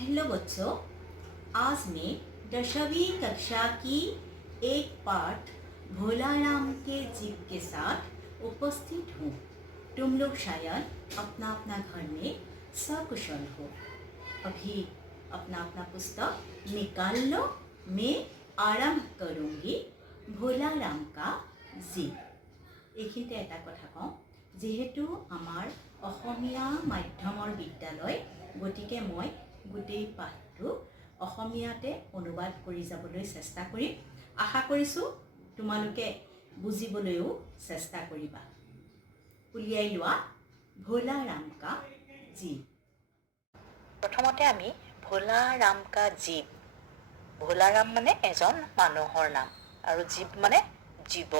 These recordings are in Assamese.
हेलो बच्चों, आज मैं 10वीं कक्षा की एक पाठ भोला राम के जीव के साथ उपस्थित हूँ। तुम लोग शायद अपना अपना घर में सकुशल हो। अभी अपना अपना पुस्तक निकाल लो। मैं आरंभ करूँगी भोला राम का जीव। এইখিনিতে এটা কথা কওঁ, যেহেতু আমাৰ অসমীয়া মাধ্যমৰ বিদ্যালয়, গতিকে মই গোটেই পাঠটো অসমীয়াতে অনুবাদ কৰি যাবলৈ চেষ্টা কৰিম। আশা কৰিছোঁ তোমালোকে বুজিবলৈও চেষ্টা কৰিবা। উলিয়াই লোৱা ভোলা ৰাম কা জীৱ। প্ৰথমতে আমি ভোলা ৰাম কা জীৱ। ভোলা ৰাম মানে এজন মানুহৰ নাম আৰু জীৱ মানে জীৱ।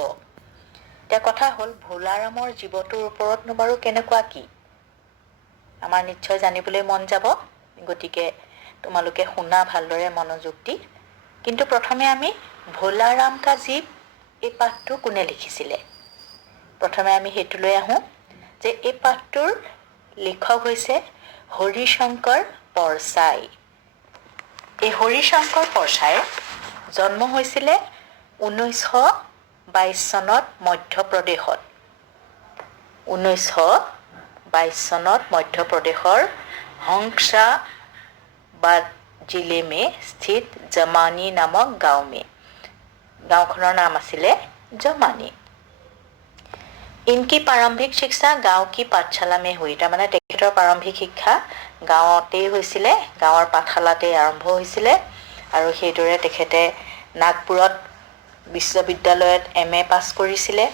এতিয়া কথা হ'ল, ভোলা ৰামৰ জীৱটোৰ ওপৰতনো বাৰু কেনেকুৱা কি আমাৰ নিশ্চয় জানিবলৈ মন যাব। গতিকে তোমালোকে শুনা ভালদৰে মনোযোগ দি। কিন্তু প্ৰথমে আমি ভোলা ৰাম কা জীৱ এই পাঠটো কোনে লিখিছিলে, প্ৰথমে আমি সেইটোলৈ আহোঁ যে এই পাঠটোৰ লিখক হৈছে হৰিশংকৰ পৰছাই। এই হৰিশংকৰ পৰছাইৰ জন্ম হৈছিলে 1922 চনত মধ্যপ্ৰদেশত। 1922 চনত মধ্যপ্ৰদেশৰ হংসাবাদ জিলে মে স্থিত জমানি নামক গাঁও মে। গাঁওখনৰ নাম আছিলে জমানি। ইনকি প্ৰাৰম্ভিক শিক্ষা গাঁও কি পাঠশালা মে হুই। তাৰমানে তেখেতৰ প্ৰাৰম্ভিক শিক্ষা গাঁৱতেই হৈছিলে, গাঁৱৰ পাঠশালাতেই আৰম্ভ হৈছিলে। আৰু সেইদৰে তেখেতে নাগপুৰত বিশ্ববিদ্যালয়ত MA পাছ কৰিছিলে।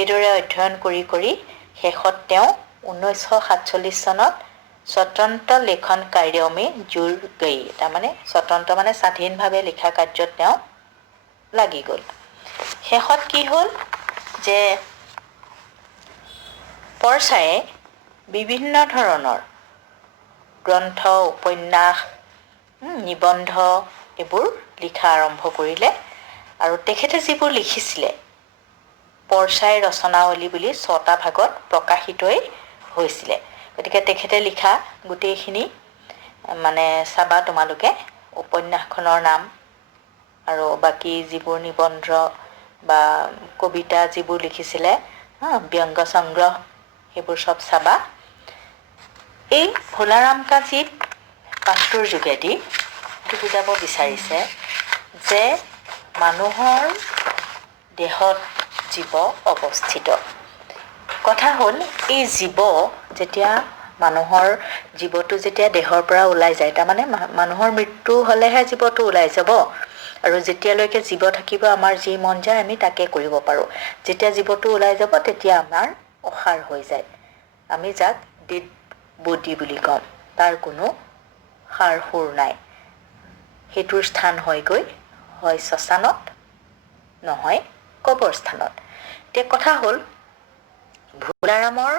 এইদৰে অধ্যয়ন কৰি কৰি শেষত তেওঁ 1947 চনত স্বতন্ত্ৰ লেখন কাৰ্য মে জুৰ গই। তাৰমানে স্বতন্ত্ৰ মানে স্বাধীনভাৱে লিখা কাৰ্যত তেওঁ লাগি গ'ল। শেষত কি হ'ল যে পৰছায়ে বিভিন্ন ধৰণৰ গ্ৰন্থ, উপন্যাস, নিবন্ধ এইবোৰ লিখা আৰম্ভ কৰিলে। আৰু তেখেতে যিবোৰ লিখিছিলে পৰছাই ৰচনাৱলী বুলি 6টা ভাগত প্ৰকাশিতই হৈছিলে। গতিকে তেখেতে লিখা গোটেইখিনি মানে চাবা তোমালোকে, উপন্যাসখনৰ নাম আৰু বাকী যিবোৰ নিবন্ধ বা কবিতা যিবোৰ লিখিছিলে, ব্যংগ সংগ্ৰহ, সেইবোৰ চব চাবা। এই ভোলা ৰাম কা জীৱ পাঠটোৰ যোগেদি এইটো বুজাব বিচাৰিছে যে মানুহৰ দেহত জীৱ অৱস্থিত। কথা হ'ল, এই জীৱ যেতিয়া মানুহৰ জীৱটো যেতিয়া দেহৰ পৰা ওলাই যায়, তাৰমানে মানুহৰ মৃত্যু হ'লেহে জীৱটো ওলাই যাব। আৰু যেতিয়ালৈকে জীৱ থাকিব আমাৰ যি মন যায় আমি তাকে কৰিব পাৰোঁ। যেতিয়া জীৱটো ওলাই যাব তেতিয়া আমাৰ অসাৰ হৈ যায়। আমি যাক ডেড বডি বুলি কওঁ, তাৰ কোনো সাৰ সুৰ নাই। সেইটোৰ স্থান হয়গৈ হয় শ্মশানত, নহয় কবৰস্থানত। এতিয়া কথা হ'ল, ভোলা ৰামৰ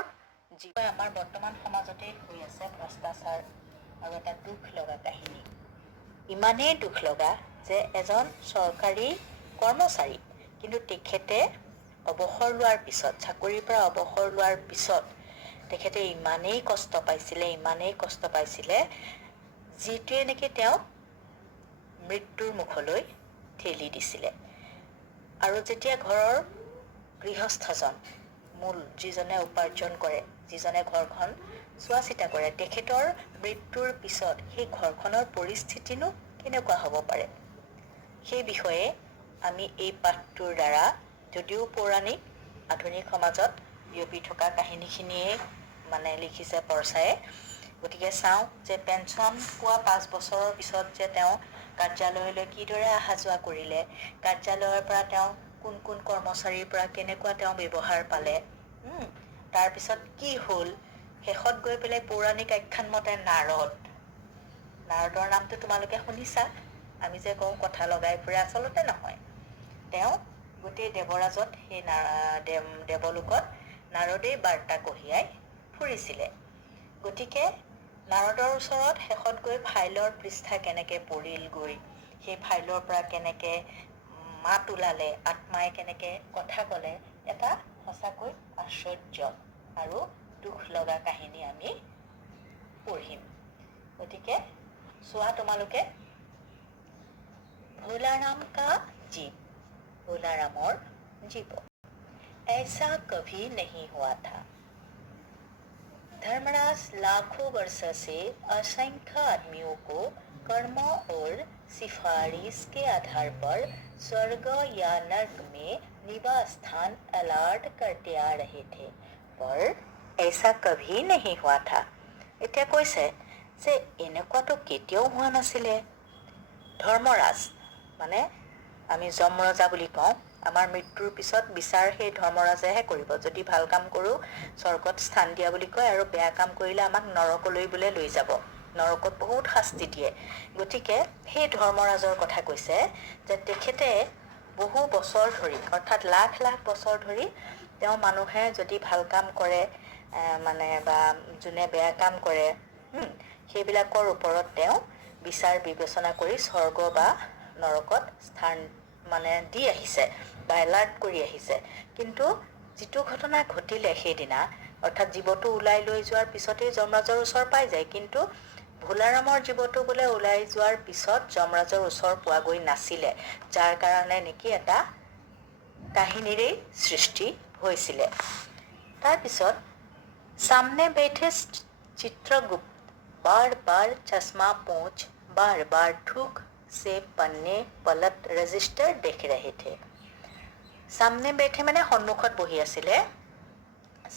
জীৱ আমাৰ বৰ্তমান সমাজতে হৈ আছে ভ্ৰষ্টাচাৰ আৰু এটা দুখ লগা কাহিনী। ইমানেই দুখ লগা যে এজন চৰকাৰী কৰ্মচাৰী, কিন্তু তেখেতে অৱসৰ লোৱাৰ পিছত, চাকৰিৰ পৰা অৱসৰ লোৱাৰ পিছত তেখেতে ইমানেই কষ্ট পাইছিলে যিটোৱে নেকি তেওঁক মৃত্যুৰ মুখলৈ ঠেলি দিছিলে। আৰু যেতিয়া ঘৰৰ গৃহস্থজন, মূল যিজনে উপাৰ্জন কৰে, যিজনে ঘৰখন চোৱা চিতা কৰে, তেখেতৰ মৃত্যুৰ পিছত সেই ঘৰখনৰ পৰিস্থিতিনো কেনেকুৱা হ'ব পাৰে, সেই বিষয়ে আমি এই পাঠটোৰ দ্বাৰা, যদিও পৌৰাণিক, আধুনিক সমাজত বিয়পি থকা কাহিনীখিনিয়ে মানে লিখিছে পৰছায়ে। গতিকে চাওঁ যে পেঞ্চন পোৱা 5 বছৰৰ পিছত যে তেওঁ কাৰ্যালয়লৈ কিদৰে অহা যোৱা কৰিলে, কাৰ্যালয়ৰ পৰা তেওঁ কোন কোন কৰ্মচাৰীৰ পৰা কেনেকুৱা তেওঁ ব্যৱহাৰ পালে, তাৰপিছত কি হ'ল, শেষত গৈ পেলাই পৌৰাণিক আখ্যান মতে নাৰদৰ নামটো তোমালোকে শুনিছা। আমি যে কওঁ কথা লগাই ফুৰে, আচলতে নহয়। তেওঁ গোটেই দেৱৰাজত, সেই দেৱলোকত নাৰদেই বাৰ্তা কঢ়িয়াই ফুৰিছিলে। গতিকে নাৰদৰ ওচৰত শেষত গৈ ফাইলৰ পৃষ্ঠা কেনেকৈ পৰিলগৈ, সেই ফাইলৰ পৰা কেনেকৈ মাত ওলালে, আত্মাই কেনেকৈ কথা ক'লে, এটা সঁচাকৈ আশ্চৰ্য আৰু দুখ লগা কাহিনী আমি পঢ়িম। গতিকে চোৱা তোমালোকে ভোলাৰাম কা জীৱ ভোলাৰামৰ জীৱ ऐसा कभी नहीं हुआ था। धर्मराज लाखों वर्षों से असंख्य आदमियों को कर्मों और सिफारिश के आधार पर स्वर्ग या नर्क में निवास स्थान अलॉट करते आ रहे थे, पर ऐसा कभी नहीं हुआ था। এতিয়া কৈছে যে এনেকুৱাটো কেতিয়াও হোৱা নাছিলে। ধৰ্মৰাজ মানে আমি যমৰজা বুলি কওঁ। আমাৰ মৃত্যুৰ পিছত বিচাৰ সেই ধৰ্মৰাজেহে কৰিব। যদি ভাল কাম কৰোঁ স্বৰ্গত স্থান দিয়া বুলি কয়, আৰু বেয়া কাম কৰিলে আমাক নৰকলৈ বোলে লৈ যাব, নৰকত বহুত শাস্তি দিয়ে। গতিকে সেই ধৰ্মৰাজৰ কথা কৈছে যে তেখেতে বহু বছৰ ধৰি অৰ্থাৎ লাখ লাখ বছৰ ধৰি তেওঁ মানুহে যদি ভাল কাম কৰে মানে বা যোনে বেয়া কাম কৰে সেইবিলাকৰ ওপৰত তেওঁ বিচাৰ বিবেচনা কৰি স্বৰ্গ বা নৰকত স্থান মানে দি আহিছে বা এলাৰ্ট কৰি আহিছে। কিন্তু যিটো ঘটনা ঘটিলে সেইদিনা অৰ্থাৎ জীৱটো ওলাই লৈ যোৱাৰ পিছতেই যমৰাজৰ ওচৰ পাই যায়, কিন্তু ভোলাৰামৰ জীৱটো বোলে ওলাই যোৱাৰ পিছত যমৰাজৰ ওচৰ পোৱাগৈ নাছিলে, যাৰ কাৰণে নেকি এটা কাহিনীৰেই সৃষ্টি হৈছিলে। তাৰপিছত सामने बैठे चित्रगुप्त बार बार चश्मा पोंछ बार बार ठूक से पन्ने पलट रजिस्टर देख रहे थे। सामने बैठे মানে সন্মুখত বহি আছিলে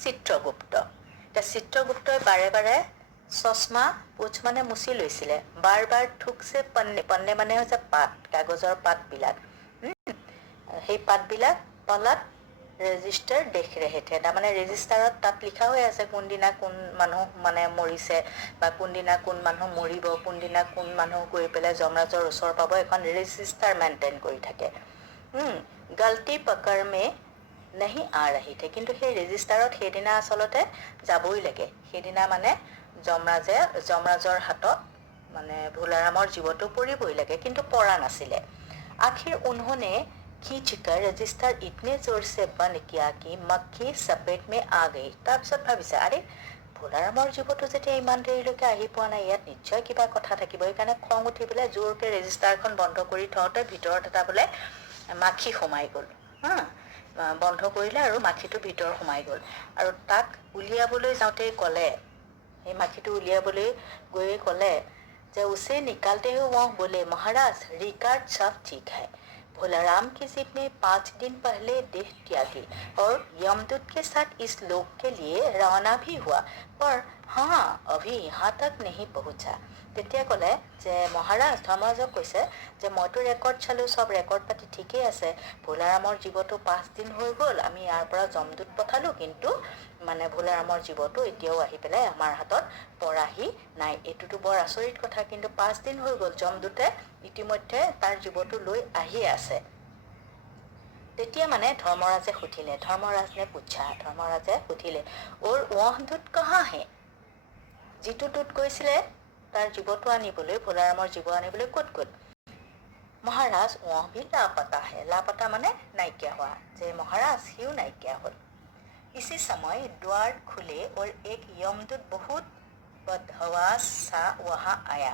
চিত্ৰগুপ্ত। এতিয়া চিত্ৰগুপ্তই বাৰে বাৰে চশমা পোছ মানে মুচি লৈছিলে। বাৰ বাৰ ঠুকছে পন্নে, পন্নে মানে হৈছে পাত, কাগজৰ পাতবিলাক। সেই পাতবিলাক পলাত ৰেজিষ্টাৰ দেখ ৰেহেথে, তাৰমানে ৰেজিষ্টাৰত তাত লিখা হৈ আছে কোনদিনা কোন মানুহ মানে মৰিছে বা কোনদিনা কোন মানুহ মৰিব, কোনদিনা কোন মানুহ গৈ পেলাই যমৰাজৰ ওচৰ পাব, এখন ৰেজিষ্টাৰ মেইনটেইন কৰি থাকে। গলতি পকৰ মে নাহি আ ৰহি থে, কিন্তু সেই ৰেজিষ্টাৰত সেইদিনা আচলতে যাবই লাগে। সেইদিনা মানে যমৰাজৰ হাতত মানে ভোলাৰামৰ জীৱটো পৰিবই লাগে, কিন্তু পৰা নাছিলে। आखिर उन्होंने खींचकर रजिस्टर इतने जोर से बंद किया कि मक्खी सपेट में आ गई। তাৰপিছত ভাবিছে আৰে ভোলাৰামৰ জীৱটো যেতিয়া ইমান দেৰিলৈকে আহি পোৱা নাই, ইয়াত নিশ্চয় কিবা কথা থাকিব। সেইকাৰণে খং উঠি পেলাই জোৰকৈ ৰেজিষ্টাৰখন বন্ধ কৰি থওঁতে ভিতৰত এটা বোলে মাখি সোমাই গ'ল। বন্ধ কৰিলে আৰু মাখিটো ভিতৰ সোমাই গ'ল, আৰু তাক উলিয়াবলৈ যাওঁতেই ক'লে, সেই মাখিটো উলিয়াবলৈ গৈয়ে ক'লে যে उसे निकालते हुए वह बोले महाराज रिकॉर्ड सब ठीक है, भोलाराम की जीप ने 5 दिन पहले देह त्यागी और यमदूत के साथ इस लोक के लिए रवाना भी हुआ, पर हाँ अभी यहाँ तक नहीं पहुँचा। তেতিয়া ক'লে যে মহাৰাজ, ধৰ্মৰাজক কৈছে যে মইতো ৰেকৰ্ড চালোঁ, চব ৰেকৰ্ড পাতি ঠিকেই আছে, ভোলাৰামৰ জীৱটো 5 দিন হৈ গ'ল, আমি ইয়াৰ পৰা যমদূত পঠালোঁ, কিন্তু মানে ভোলাৰামৰ জীৱটো এতিয়াও আহি পেলাই আমাৰ হাতত পৰাহি নাই। এইটোতো বৰ আচৰিত কথা, কিন্তু 5 দিন হৈ গ'ল, যমদূতে ইতিমধ্যে তাৰ জীৱটো লৈ আহি আছে। তেতিয়া মানে ধৰ্মৰাজে সুধিলে, ধৰ্মৰাজে সুধিলে ওৰ ৱহ দূত কহা হে, যিটো দূত গৈছিলে তাৰ জীৱটো আনিবলৈ, ভোলাৰামৰ জীৱ আনিবলৈ ক'ত গ'ল? মহাৰাজ ৱহ ভি লাপতা হে, লাপতা মানে নাইকিয়া হোৱা, যে মহাৰাজ সিও নাইকিয়া হ'ল। इसी समय द्वार खुले और एक यमदूत बहुत बदहवास सा वहाँ आया।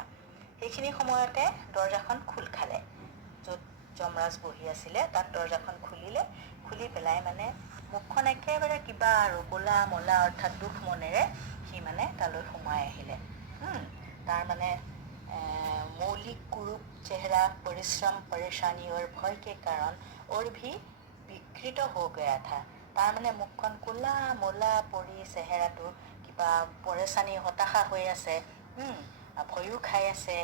সেইখিনি সময়তে দৰজাখন খোল খালে, য'ত যমৰাজ বহি আছিলে তাত দৰজাখন খুলিলে, খুলি পেলাই মানে মুখখন একেবাৰে কিবা আৰু ক'লা মলা অৰ্থাৎ দুখ মনেৰে সি মানে তালৈ সোমাই আহিলে। তাৰ মানে মৌলিক কুৰূপ চেহেৰা পৰিশ্ৰম পৰেশানী और भय के कारण और भी विकृत हो गया था। তাৰ মানে মুখখন ক'লা মলা পৰি চেহেৰাটো কিবা পৰেশানী হতাশা হৈ আছে, ভয়ো খাই আছে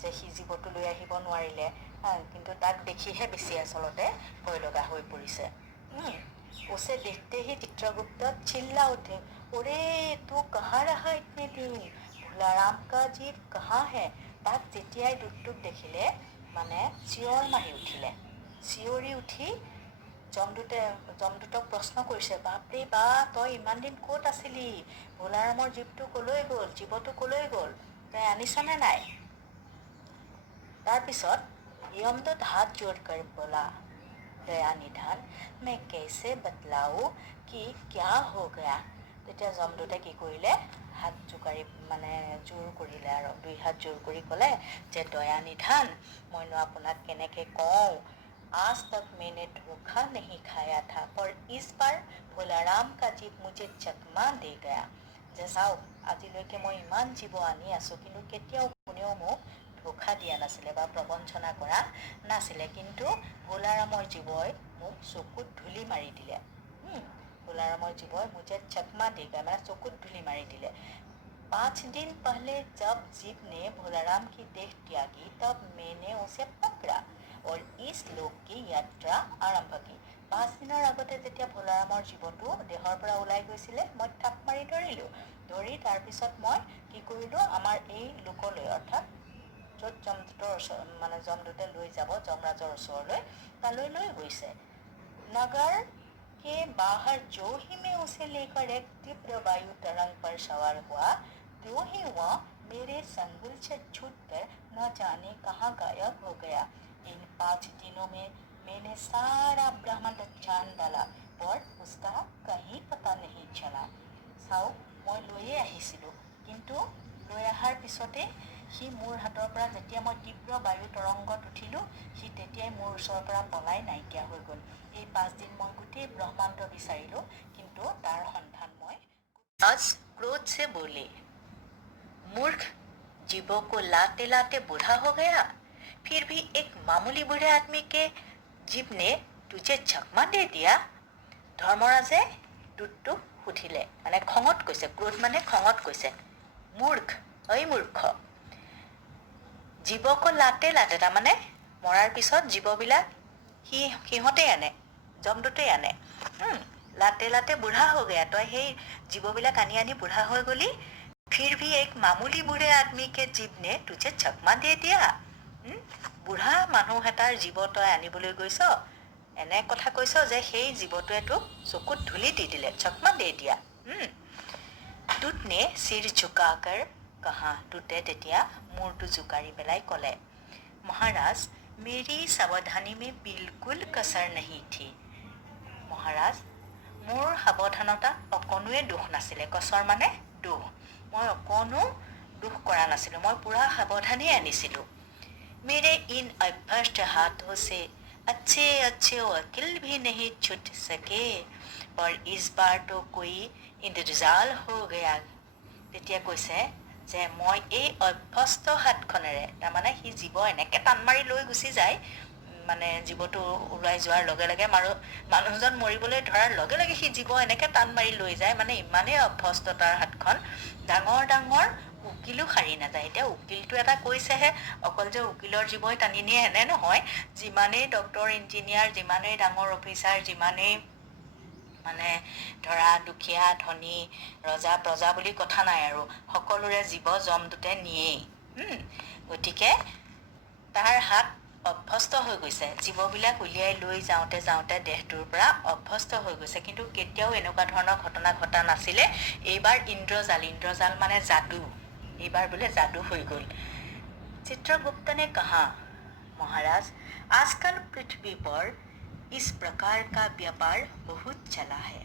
যে সি জীৱটো লৈ আহিব নোৱাৰিলে, কিন্তু তাক দেখিহে বেছি আচলতে ভয় লগা হৈ পৰিছে। उसे देखते ही चित्रगुप्त चिल्ला उठे, ओरे तू कहाँ रहा इतने दिन, भोलाराम का जीव कहाँ है। তাক যেতিয়াই দুখটোক দেখিলে মানে চিঞৰ মাৰি উঠিলে, চিঞৰি উঠি যমদূতক প্ৰশ্ন কৰিছে, বাপৰে বা তই ইমান দিন ক'ত আছিলি, ভোলাৰামৰ জীৱটো ক'লৈ গ'ল, জীৱটো ক'লৈ গ'ল, তই আনিছনে নাই? তাৰপিছত यमदूत हाथ जोड़कर बोला, दया निधान मैं कैसे बतलाऊं कि क्या हो गया। তেতিয়া যমদূতে কি কৰিলে, হাত জোকাৰি মানে জোৰ কৰিলে আৰু 2 হাত জোৰ কৰি ক'লে যে দয়া নিধান, মইনো আপোনাক কেনেকৈ কওঁ, आज तक मैंने धोखा नहीं खाया था पर इस बार भोलाराम का जीव मुझे चकमा दे गया। যে চাওক, আজিলৈকে মই ইমান জীৱ আনি আছোঁ কিন্তু কেতিয়াও কোনেও মোক ধোখা দিয়া নাছিলে বা প্ৰবঞ্চনা কৰা নাছিলে, কিন্তু ভোলাৰামৰ জীৱই মোক চকুত ধূলি মাৰি দিলে। ভোলাৰামৰ জীৱই মুझे चकमा दे गया মানে চকুত ধূলি মাৰি দিলে। 5 दिन पहले जब जीव ने भोलाराम की देह त्यागी तब मैंने उसे पकड़ा और इस लोक की यात्रा आरम्भ की। 5 দিনৰ আগতে যেতিয়া ভোলাৰামৰ জীৱটো দেহৰ পৰা ওলাই গৈছিলে, মই থাপ মাৰি ধৰিলোঁ। ধৰি তাৰপিছত মই কি কৰিলোঁ, আমাৰ এই লোকলৈ অৰ্থাৎ য'ত যমদূতে লৈ যাব যমৰাজৰ ওচৰলৈ, তালৈ লৈ গৈছে। नगर के बाहर जो ही मैं उसे लेकर एक तीव्र वायु तरंग पर सवार हुआ, तो ही वह मेरे संगुल से छूटकर न जाने कहाँ गायब हो गया। इन 5 दिनों में मैंने सारा ब्रह्मांड छान डाला पर उसका कहीं पता नहीं चला। চাওক, মই লৈয়ে আহিছিলোঁ, কিন্তু লৈ অহাৰ পিছতে সি মোৰ হাতৰ পৰা যেতিয়া মই তীব্ৰ বায়ু তৰংগত উঠিলোঁ, সি তেতিয়াই মোৰ ওচৰৰ পৰা পলাই নাইকিয়া হৈ গ'ল। এই 5 দিন মই গোটেই ব্ৰহ্মাণ্ড বিচাৰিলোঁ, কিন্তু তাৰ সন্ধান মই। आज क्रोध से बोले, मूर्ख, जीवों को लाते लाते बूढ़ा हो गया, फिर भी एक मामूली बूढ़े आदमी के जीव ने तुझे चकमा दे दिया। ধৰ্মৰাজে দুটটোক সুধিলে, মানে খঙত কৈছে, ক্ৰোধ মানে খঙত কৈছে, মূৰ্খ, ঐ মূৰ্খ, জীৱকো লাতে লাতে, তাৰমানে মৰাৰ পিছত জীৱবিলাক সিহঁতে আনে, যমদূতেই আনে। লাতে লাতে বুঢ়া হৈ গয়া, তই সেই জীৱবিলাক আনি আনি বুঢ়া হৈ গলি। फिर भी एक मामूली बूढ़े आदमी के जीव ने तुझे चकमा दे दिया। বুঢ়া মানুহ এটাৰ জীৱ তই আনিবলৈ গৈছ, এনে কথা কৈছ যে সেই জীৱটোৱে তোক চকুত ধূলি দি দিলে, চকমা দে দিয়া। টুটনে চিৰ ঝুকাকৰ কহা, টুটে তেতিয়া মূৰটো জোকাৰি পেলাই ক'লে, মহাৰাজ, মেৰি সাৱধানী মে বিলকুল কছৰ নাহি থি। মহাৰাজ, মোৰ সাৱধানতাত অকণোৱে দোষ নাছিলে। কছৰ মানে দোষ, মই অকণো দোষ কৰা নাছিলোঁ, মই পূৰা সাৱধানেই আনিছিলোঁ। मेरे इन अभ्यस्त हाथों से अच्छे अच्छे वकील भी नहीं छूट सके, पर इस बार तो कोई इंद्रजाल हो गया। তেতিয়া কৈছে যে মই এই অভ্যস্ত হাতখনেৰে, তাৰমানে সি জীৱ এনেকৈ টান মাৰি লৈ গুচি যায়, মানে জীৱটো ওলাই যোৱাৰ লগে লগে মানুহজন মৰিবলৈ ধৰাৰ লগে লগে সি জীৱ এনেকৈ টান মাৰি লৈ যায়, মানে ইমানেই অভ্যস্ত তাৰ হাতখন, ডাঙৰ ডাঙৰ উকিলো সাৰি নাযায়। এতিয়া উকিলটো এটা কৈছেহে, অকল যে উকিলৰ জীৱই টানি নিয়ে এনে নহয়, যিমানেই ডক্টৰ ইঞ্জিনিয়াৰ, যিমানেই ডাঙৰ অফিচাৰ, যিমানেই মানে ধৰা দুখীয়া ধনী ৰজা প্ৰজা বুলি কথা নাই আৰু, সকলোৰে জীৱ যমদূতে নিয়েই। গতিকে তাৰ হাত অভ্যস্ত হৈ গৈছে, জীৱবিলাক উলিয়াই লৈ যাওঁতে যাওঁতে দেহটোৰ পৰা অভ্যস্ত হৈ গৈছে, কিন্তু কেতিয়াও এনেকুৱা ধৰণৰ ঘটনা ঘটা নাছিলে। এইবাৰ ইন্দ্ৰজাল মানে যাদু, এইবাৰ বোলে যাদু হৈ গ'ল। चित्रगुप्त ने कहा, महाराज, आजकल पृथ्वी पर इस प्रकार का व्यापार बहुत चला है।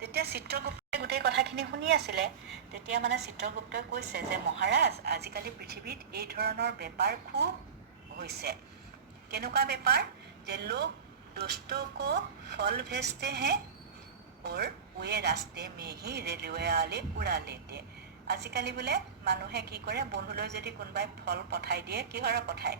তেতিয়া চিত্ৰগুপ্তই গোটেই কথাখিনি শুনি আছিলে। তেতিয়া মানে চিত্ৰগুপ্তই কৈছে যে মহাৰাজ, আজিকালি পৃথিৱীত এই ধৰণৰ বেপাৰ খুব হৈছে। কেনেকুৱা বেপাৰ? যে লোক दोस्तों को फल भेजते हैं और वे रास्ते में ही रेलवे वाले उड़ा लेते। আজিকালি বোলে মানুহে কি কৰে, বন্ধুলৈ যদি কোনোবাই ফল পঠাই দিয়ে, কিহৰে পঠায়,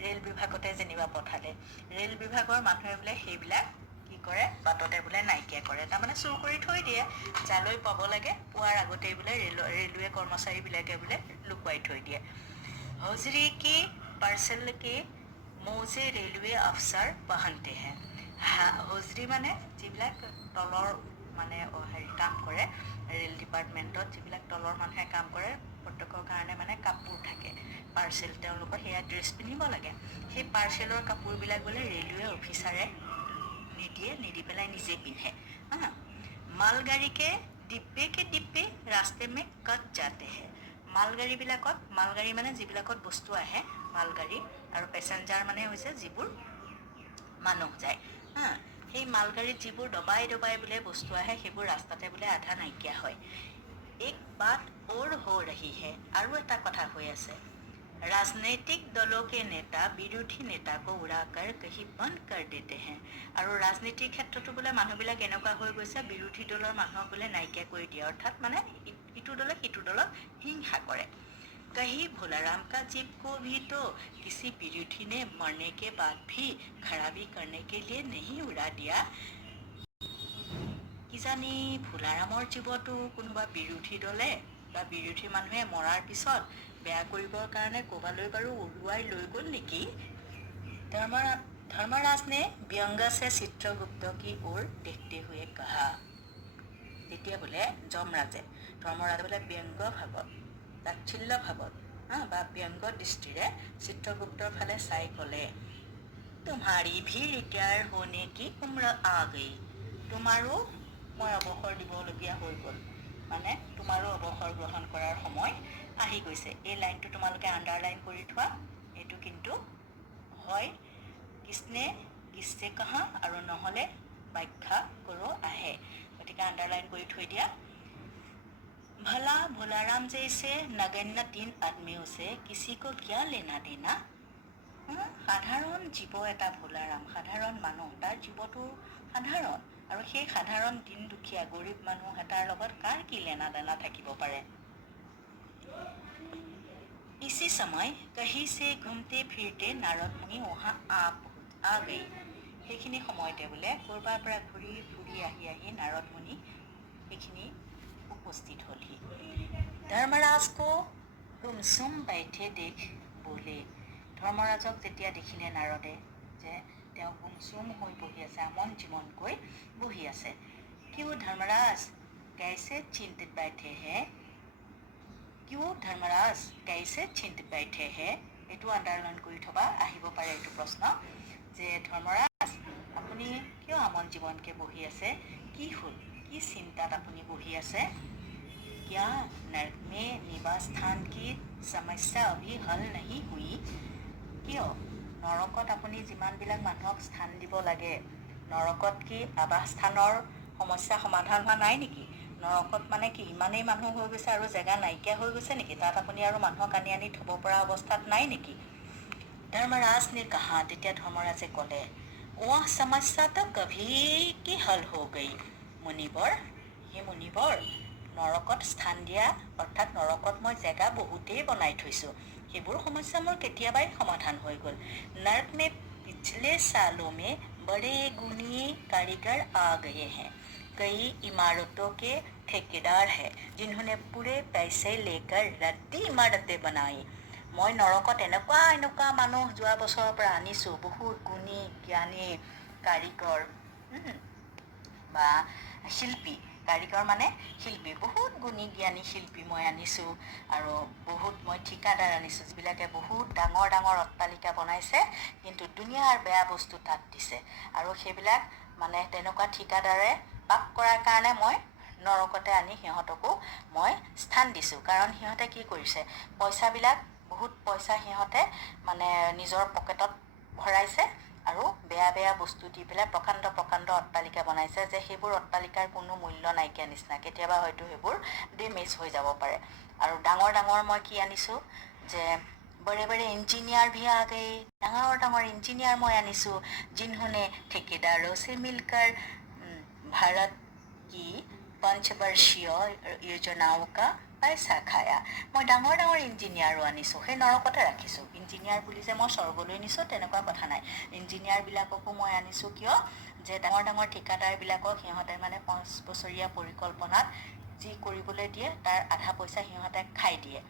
ৰেল বিভাগতে যেনিবা পঠালে, ৰেল বিভাগৰ মানুহে বোলে সেইবিলাক কি কৰে, বাটতে বোলে নাইকিয়া কৰে, তাৰমানে চুৰ কৰি থৈ দিয়ে, যালৈ পাব লাগে পোৱাৰ আগতেই বোলে ৰেলৱে কৰ্মচাৰীবিলাকে বোলে লুকুৱাই থৈ দিয়ে। হজৰি কি পাৰ্চেল কি মৌজে ৰেলৱে অফিচাৰ পহনতে হে। হজৰি মানে যিবিলাক তলৰ মানে হেৰি কাম কৰে, ৰেল ডিপাৰ্টমেণ্টত যিবিলাক তলৰ মানুহে কাম কৰে, প্ৰত্যেকৰ কাৰণে মানে কাপোৰ থাকে, পাৰ্চেল, তেওঁলোকৰ সেয়া ড্ৰেছ পিন্ধিব লাগে। সেই পাৰ্চেলৰ কাপোৰবিলাক বোলে ৰেলৱে অফিচাৰে নিদি পেলাই নিজে পিন্ধে। মালগাড়ীকে ডিব্বে ৰাস্তে মে কট যাতে হে। মালগাড়ীবিলাকত, মালগাড়ী মানে যিবিলাকত বস্তু আহে, মালগাড়ী, আৰু পেচেঞ্জাৰ মানে হৈছে যিবোৰ মানুহ যায়, সেই মালগাড়ীত যিবোৰ দবাই দবাই বোলে বস্তু আহে সেইবোৰ ৰাস্তাতে বোলে আধা নাইকিয়া হয়। এক বাত और हो रही है, আৰু এটা কথা হৈ আছে। राजनीतिक दलों के नेता विरोधी नेता को उड़ाकर कहीं बंद कर देते हैं। আৰু ৰাজনীতিৰ ক্ষেত্ৰতো বোলে মানুহবিলাক এনেকুৱা হৈ গৈছে, বিৰোধী দলৰ মানুহক বোলে নাইকিয়া কৰি দিয়ে, অৰ্থাৎ মানে ইটো দলে সিটো দলক হিংসা কৰে। कहीं भोलाराम का जीप को भी तो किसी विरोधी ने मरने के बाद भी खराबी करने के लिए नहीं उड़ा दिया। কিজানি ভোলাৰামৰ জীৱটো কোনোবা বিৰোধী দলে বা বিৰোধী মানুহে মৰাৰ পিছত বেয়া কৰিবৰ কাৰণে ক'বালৈ বাৰু উৰুৱাই লৈ গ'ল নেকি? धर्मराज ने व्यंग से चित्रगुप्त की ओर देखते हुए कहा। তেতিয়া বোলে যমৰাজে ধৰ্মৰাজে বোলে ব্যংগ ভাৱত তাচ্ছিল্য ভাৱত বা ব্যংগ দৃষ্টিৰে চিত্ৰগুপ্তৰ ফালে চাই ক'লে, तुम्हारी भी रिटायर होने की उम्र आ गई। তোমাৰো মই অৱসৰ দিবলগীয়া হৈ গ'ল, মানে তোমাৰো অৱসৰ গ্ৰহণ কৰাৰ সময় আহি গৈছে। এই লাইনটো তোমালোকে আণ্ডাৰলাইন কৰি থোৱা। এইটো কিন্তু হয় কিছনে কিছে কাহা আৰু নহ'লে ব্যাখ্যা কৰো আহে, গতিকে আণ্ডাৰলাইন কৰি থৈ দিয়া। भला भोलाराम जैसे नगण्य 3 आदमियों से किसी को क्या लेना देना। সাধাৰণ জীৱ এটা ভোলাৰাম, সাধাৰণ মানুহ, তাৰ জীৱটো সাধাৰণ, আৰু সেই সাধাৰণ দিন দুখীয়া গৰীব মানুহ এটাৰ লগত কাৰ কি লেনা দেনা থাকিব পাৰে। इसी समय कहीं से घूमते फिरते नारद मुनि वहाँ आ गई। সেইখিনি সময়তে বোলে ক'ৰবাৰ পৰা ঘূৰি ফুৰি আহি নাৰদ মুনি সেইখিনি उपस्थित होली। धर्मराज को गुमसुम बैठे देख बोले। ধৰ্মৰাজক যেতিয়া দেখিলে নাৰদে যে তেওঁ গুমসুম হৈ বহি আছে, আমন জিমনকৈ বহি আছে। क्यों धर्मराज कैसे चिंतित बैठे हैं? क्यों धर्मराज कैसे चिंतित बैठे हैं? এইটো আণ্ডাৰলাইন কৰি থবা, আহিব পাৰে এইটো প্ৰশ্ন যে ধৰ্মৰাজ আপুনি কিয় আমন জীৱনকৈ বহি আছে, কি হ'ল, কি চিন্তাত আপুনি বহি আছে? क्या नरक में निवास स्थान की समस्या अभी हल नहीं हुई? কিয় নৰকত আপুনি যিমানবিলাক মানুহক স্থান দিব লাগে, নৰকত কি আৱাসস্থানৰ সমস্যা সমাধান হোৱা নাই নেকি? নৰকত মানে কি ইমানেই মানুহ হৈ গৈছে আৰু জেগা নাইকিয়া হৈ গৈছে নেকি? তাত আপুনি আৰু মানুহক আনি আনি থ'ব পৰা অৱস্থাত নাই নেকি? ধৰ্মৰাজ নে কাহা, তেতিয়া ধৰ্মৰাজে ক'লে, वह समस्या तो कभी की हल हो गई मुनिवर। হে মুনিবৰ, নৰকত স্থান দিয়া অৰ্থাৎ নৰকত মই জেগা বহুতেই বনাই থৈছোঁ, সেইবোৰ সমস্যা মোৰ কেতিয়াবাই সমাধান হৈ গ'ল। नरक में पिछले सालों में बड़े गुणी कारीगर आ गए हैं। कई इमारतों के ठेकेदार हैं जिन्होंने पूरे पैसे लेकर रद्दी इमारतें बनाई। মই নৰকত এনেকুৱা মানুহ যোৱা বছৰৰ পৰা আনিছোঁ, বহুত গুণী জ্ঞানী কাৰিকৰ বা শিল্পী, কাৰিকৰ মানে শিল্পী, বহুত গুণী জ্ঞানী শিল্পী মই আনিছোঁ, আৰু বহুত মই ঠিকাদাৰ আনিছোঁ যিবিলাকে বহুত ডাঙৰ ডাঙৰ অট্টালিকা বনাইছে, কিন্তু দুনিয়াৰ বেয়া বস্তু তাত দিছে, আৰু সেইবিলাক মানে তেনেকুৱা ঠিকাদাৰে পাক কৰাৰ কাৰণে মই নৰকতে আনি সিহঁতকো মই স্থান দিছোঁ। কাৰণ সিহঁতে কি কৰিছে, পইচাবিলাক বহুত পইচা সিহঁতে মানে নিজৰ পকেটত ভৰাইছে আৰু বেয়া বেয়া বস্তু দি পেলাই প্ৰকাণ্ড প্ৰকাণ্ড অট্টালিকা বনাইছে, যে সেইবোৰ অট্টালিকাৰ কোনো মূল্য নাইকিয়া নিচিনা, কেতিয়াবা হয়তো সেইবোৰ ডেমেজ হৈ যাব পাৰে। আৰু ডাঙৰ ডাঙৰ মই কি আনিছোঁ যে बड़े बड़े इंजीनियर भी आ गए, डांगर डांगर इंजीनियर मैं आनिसु, जिन्होंने ठेकेदारों से मिलकर भारत की 5 वर्षीय योजनाओं का पैसा खाया। मैं डांगर डांगर इंजीनियारो आनिसु, সেই নৰকতে ৰাখিছোঁ। ইঞ্জিনিয়াৰ বুলি যে মই স্বৰ্গলৈ নিছোঁ তেনেকুৱা কথা নাই। ইঞ্জিনিয়াৰবিলাককো মই আনিছোঁ কিয়, যে ডাঙৰ ডাঙৰ ঠিকাদাৰবিলাকক সিহঁতে মানে 5 বছৰীয়া পৰিকল্পনাত যি কৰিবলৈ দিয়ে তাৰ আধা পইচা সিহঁতে খাই দিয়ে,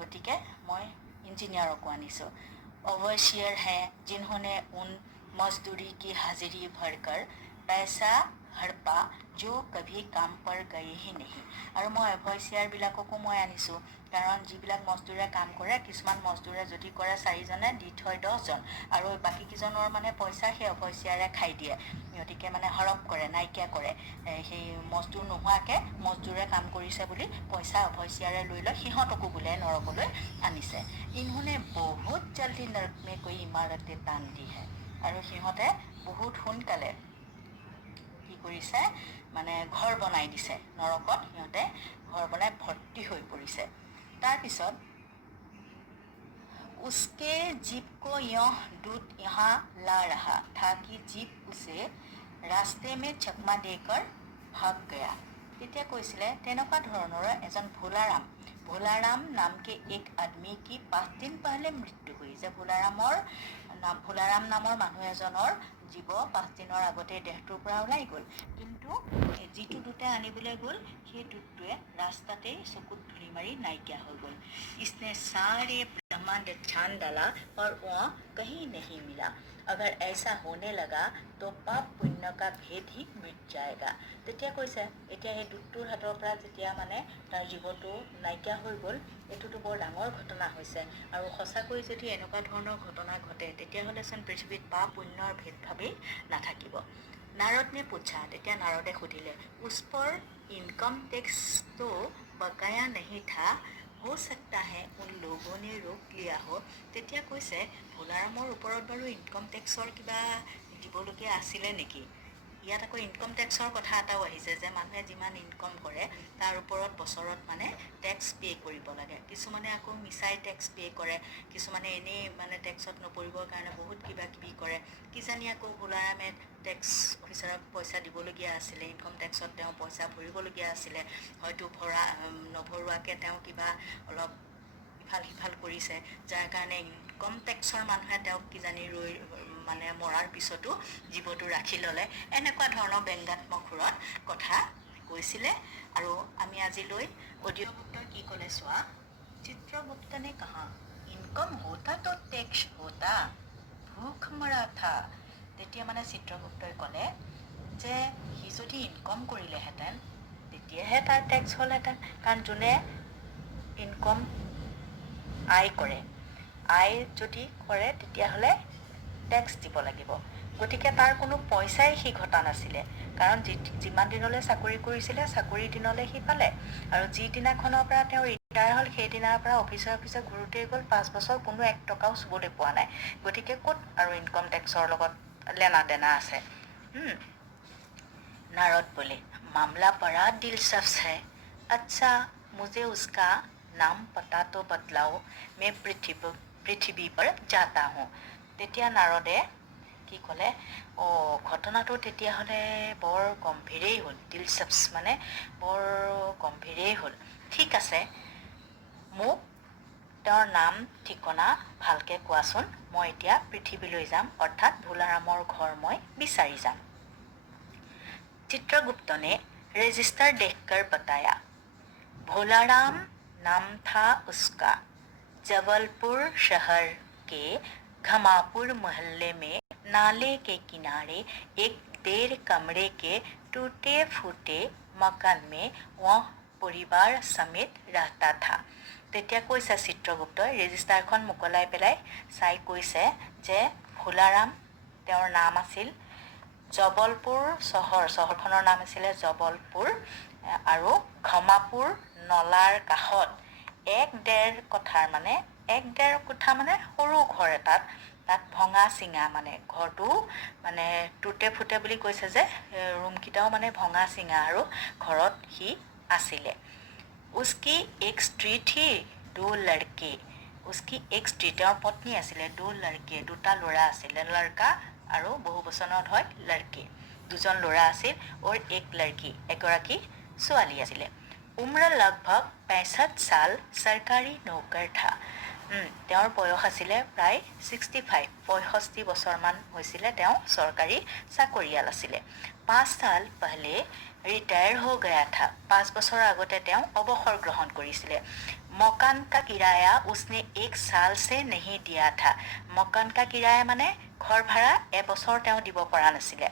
গতিকে মই इंजीनियरों को आनिसो। ओवरसियर हैं जिन्होंने उन मजदूरी की हाजिरी भरकर पैसा हड़पा जो कभी काम पर गए ही नहीं। और मैं ओवरसियरবিলাককো মই আনিছোঁ, কাৰণ যিবিলাক মজদুৰে কাম কৰে, কিছুমান মজদুৰে যদি কৰে 4 জনে দি থয় 10 জন, আৰু বাকীকেইজনৰ মানে পইচা সেই অৱশ্যৰে খাই দিয়ে, গতিকে মানে হৰপ কৰে, নাইকিয়া কৰে। সেই মজদুৰ নোহোৱাকৈ মজদুৰে কাম কৰিছে বুলি পইচা অৱশ্যৰে লৈ লয়, সিহঁতকো বোলে নৰকলৈ আনিছে। इन्होंने बहुत जल्दी नरक में कोई इमारतें तान दी है, আৰু সিহঁতে বহুত সোনকালে কৰিছে মানে ঘৰ বনাই দিছে নৰকত সিহঁতে ঘৰ বনাই ভৰ্তি হৈ পৰিছে তাৰপিছত उसके जीप को यह दूत यहाँ ला रहा था कि जीप उसे रास्ते में चकमा देकर भाग गया তেতিয়া কৈছিলে তেনেকুৱা ধৰণৰ এজন ভোলাৰাম नाम के एक आदमी की 5 दिन पहले मृत्यु हुई যে ভোলাৰাম নামৰ মানুহ এজনৰ জীৱ 5 দিনৰ আগতে দেহটোৰ পৰা ওলাই গ'ল কিন্তু যিটো দুটা আনিবলৈ গ'ল সেই দুটোৱে ৰাস্তাতেই চকুত ধুলি মাৰি নাইকিয়া হৈ গ'ল इसने सारे ब्रह्मांड छान डाला और वह कहीं नहीं मिला अगर ऐसा होने लगा तो पाप पुण्य का भेद ही मिट जाएगा তেতিয়া কৈছে এতিয়া সেই দুটোৰ হাতৰ পৰা যেতিয়া মানে তাৰ জীৱটো নাইকিয়া হৈ গ'ল এইটোতো বৰ ডাঙৰ ঘটনা হৈছে আৰু সঁচাকৈ যদি এনেকুৱা ধৰণৰ ঘটনা ঘটে তেতিয়াহ'লেচোন পৃথিৱীত পাপ পুণ্যৰ ভেদভাৱেই নাথাকিব नारद ने पूछा তেতিয়া नारदे সুধিলে उस पर इनकम टैक्स तो बकाया नहीं था हो सकता है उन लोगों ने रोक लिया हो তেতিয়া কৈছে ভোলাৰামৰ ওপৰত বাৰু ইনকম টেক্সৰ কিবা দিবলগীয়া আছিলে নেকি ইয়াত আকৌ ইনকম টেক্সৰ কথা এটাও আহিছে যে মানুহে যিমান ইনকম কৰে তাৰ ওপৰত বছৰত মানে টেক্স পে কৰিব লাগে কিছুমানে আকৌ মিছাই টেক্স পে কৰে কিছুমানে এনেই মানে টেক্সত নপৰিবৰ কাৰণে বহুত কিবা কিবি কৰে কিজানি আকৌ ভোলাৰামে টেক্স অফিচাৰক পইচা দিবলগীয়া আছিলে ইনকম টেক্সত তেওঁ পইচা ভৰিবলগীয়া আছিলে হয়তো নভৰুৱাকৈ তেওঁ কিবা অলপ ইফাল সিফাল কৰিছে যাৰ কাৰণে ইনকম টেক্সৰ মানুহে তেওঁক কিজানি মানে মৰাৰ পিছতো জীৱটো ৰাখি ল'লে এনেকুৱা ধৰণৰ ব্যংগাত্মক সুৰত কথা কৈছিলে আৰু আমি আজিলৈ অডিঅ'বুকত কি ক'লে চোৱা चित्रगुप्त ने कहा इनकम होता तो टैक्स होता भूख मरा था তেতিয়া মানে চিত্ৰগুপ্তই ক'লে যে সি যদি ইনকম কৰিলেহেঁতেন তেতিয়াহে তাৰ টেক্স হ'লহেঁতেন কাৰণ যোনে ইনকম আয় কৰে আয় যদি কৰে তেতিয়াহ'লে টেক্স দিব লাগিব গতিকে তাৰ কোনো পইচাই সি ঘটা নাছিলে কাৰণ যিমান দিনলৈ চাকৰি কৰিছিলে চাকৰি দিনলৈ সি পালে আৰু যিদিনাখনৰ পৰা তেওঁ ৰিটায়াৰ হ'ল সেইদিনাৰ পৰা অফিচে ঘূৰোতেই গ'ল 5 বছৰ কোনো 1 টকাও চুবলৈ পোৱা নাই গতিকে ক'ত আৰু ইনকম টেক্সৰ লগত लेना देना আছে नारद बोले मामला बड़ा दिलचस्प है अच्छा मुझे उसका नाम पता तो बतलाओ मैं पृथ्वी पर जाता हूँ তেতিয়া নাৰদে কি ক'লে ঘটনাটো তেতিয়াহ'লে বৰ গম্ভীৰেই হ'ল দিলচস্প মানে বৰ গম্ভীৰেই হ'ল ঠিক আছে মোক তেওঁৰ নাম ঠিকনা ভালকৈ কোৱাচোন মই এতিয়া পৃথিৱীলৈ যাম অৰ্থাৎ ভোলাৰামৰ ঘৰ মই বিচাৰি যাম चित्रगुप्त ने रजिस्टर देखकर बताया भोलाराम नाम था उसका जबलपुर शहर के घमापुर मोहल्ले में नाले के किनारे एक 1.5 कमरे के टूटे फूटे मकान में वह परिवार समेत रहता था তেতিয়া কৈছে চিত্ৰগুপ্তই ৰেজিষ্টাৰখন মুকলাই পেলাই চাই কৈছে যে ভোলাৰাম তেওঁৰ নাম আছিল জবলপুৰ চহৰখনৰ নাম আছিলে জবলপুৰ আৰু ঘমাপুৰ নলাৰ কাষত 1.5 কোঠাৰ মানে 1.5 কোঠা মানে সৰু ঘৰ এটাত তাত ভঙা চিঙা মানে ঘৰটো মানে টুটে ফুটে বুলি কৈছে যে ৰুমকেইটাও মানে ভঙা চিঙা আৰু ঘৰত সি আছিলে उसकी एक स्त्री थी 2 लड़के उसकी एक स्त्री তেওঁৰ পত্নী আছিলে 2 लड़के দুটা ল'ৰা আছিলে লড়কা আৰু বহু বচনত হয় লড়কে দুজন ল'ৰা আছিল और एक लड़की এগৰাকী ছোৱালী আছিলে उम्र लगभग 65 साल सरकारी नौकर था তেওঁৰ বয়স আছিলে প্ৰায় 65 বছৰমান হৈছিলে তেওঁ চৰকাৰী চাকৰিয়াল আছিলে 5 साल पहले रिटायर हो गया था 5 বছৰ আগতে তেওঁ অৱসৰ গ্ৰহণ কৰিছিলে मकान का किराया उसने 1 साल से नहीं दिया था मकान का किराया মানে ঘৰ ভাড়া এবছৰ তেওঁ দিব পৰা নাছিলে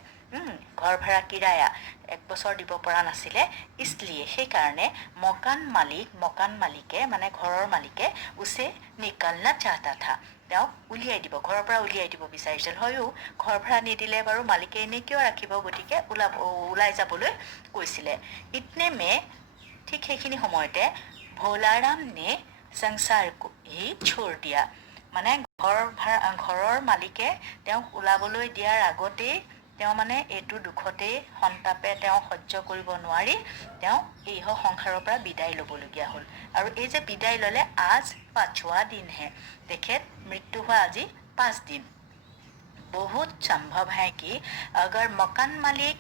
ঘৰ ভাড়া কিৰায়া 1 বছৰ দিব পৰা নাছিলে इसलिए সেই কাৰণে मकान मालिके মানে ঘৰৰ মালিকে उसे निकलना चाहता था তেওঁ উলিয়াই দিব ঘৰৰ পৰা উলিয়াই দিব বিচাৰিছিল হয়ও ঘৰ ভাড়া নিদিলে বাৰু মালিকে এনে কিয় ৰাখিব গতিকে উলাই যাবলৈ কৈছিলে इतने में ঠিক সেইখিনি সময়তে ভোলাৰাম ने संसार को ही छोड़ दिया মানে ঘৰৰ মালিকে তেওঁক ওলাবলৈ দিয়াৰ আগতেই তেওঁ মানে এইটো দুখতেই সন্তাপে তেওঁ সহ্য কৰিব নোৱাৰি তেওঁ এই সংসাৰৰ পৰা বিদায় ল'বলগীয়া হ'ল। আৰু এই যে বিদায় ল'লে আজ 5वां दिन है, তেখেত মৃত্যু হোৱা আজি 5 दिन। बहुत संभव है कि अगर मकान मालिक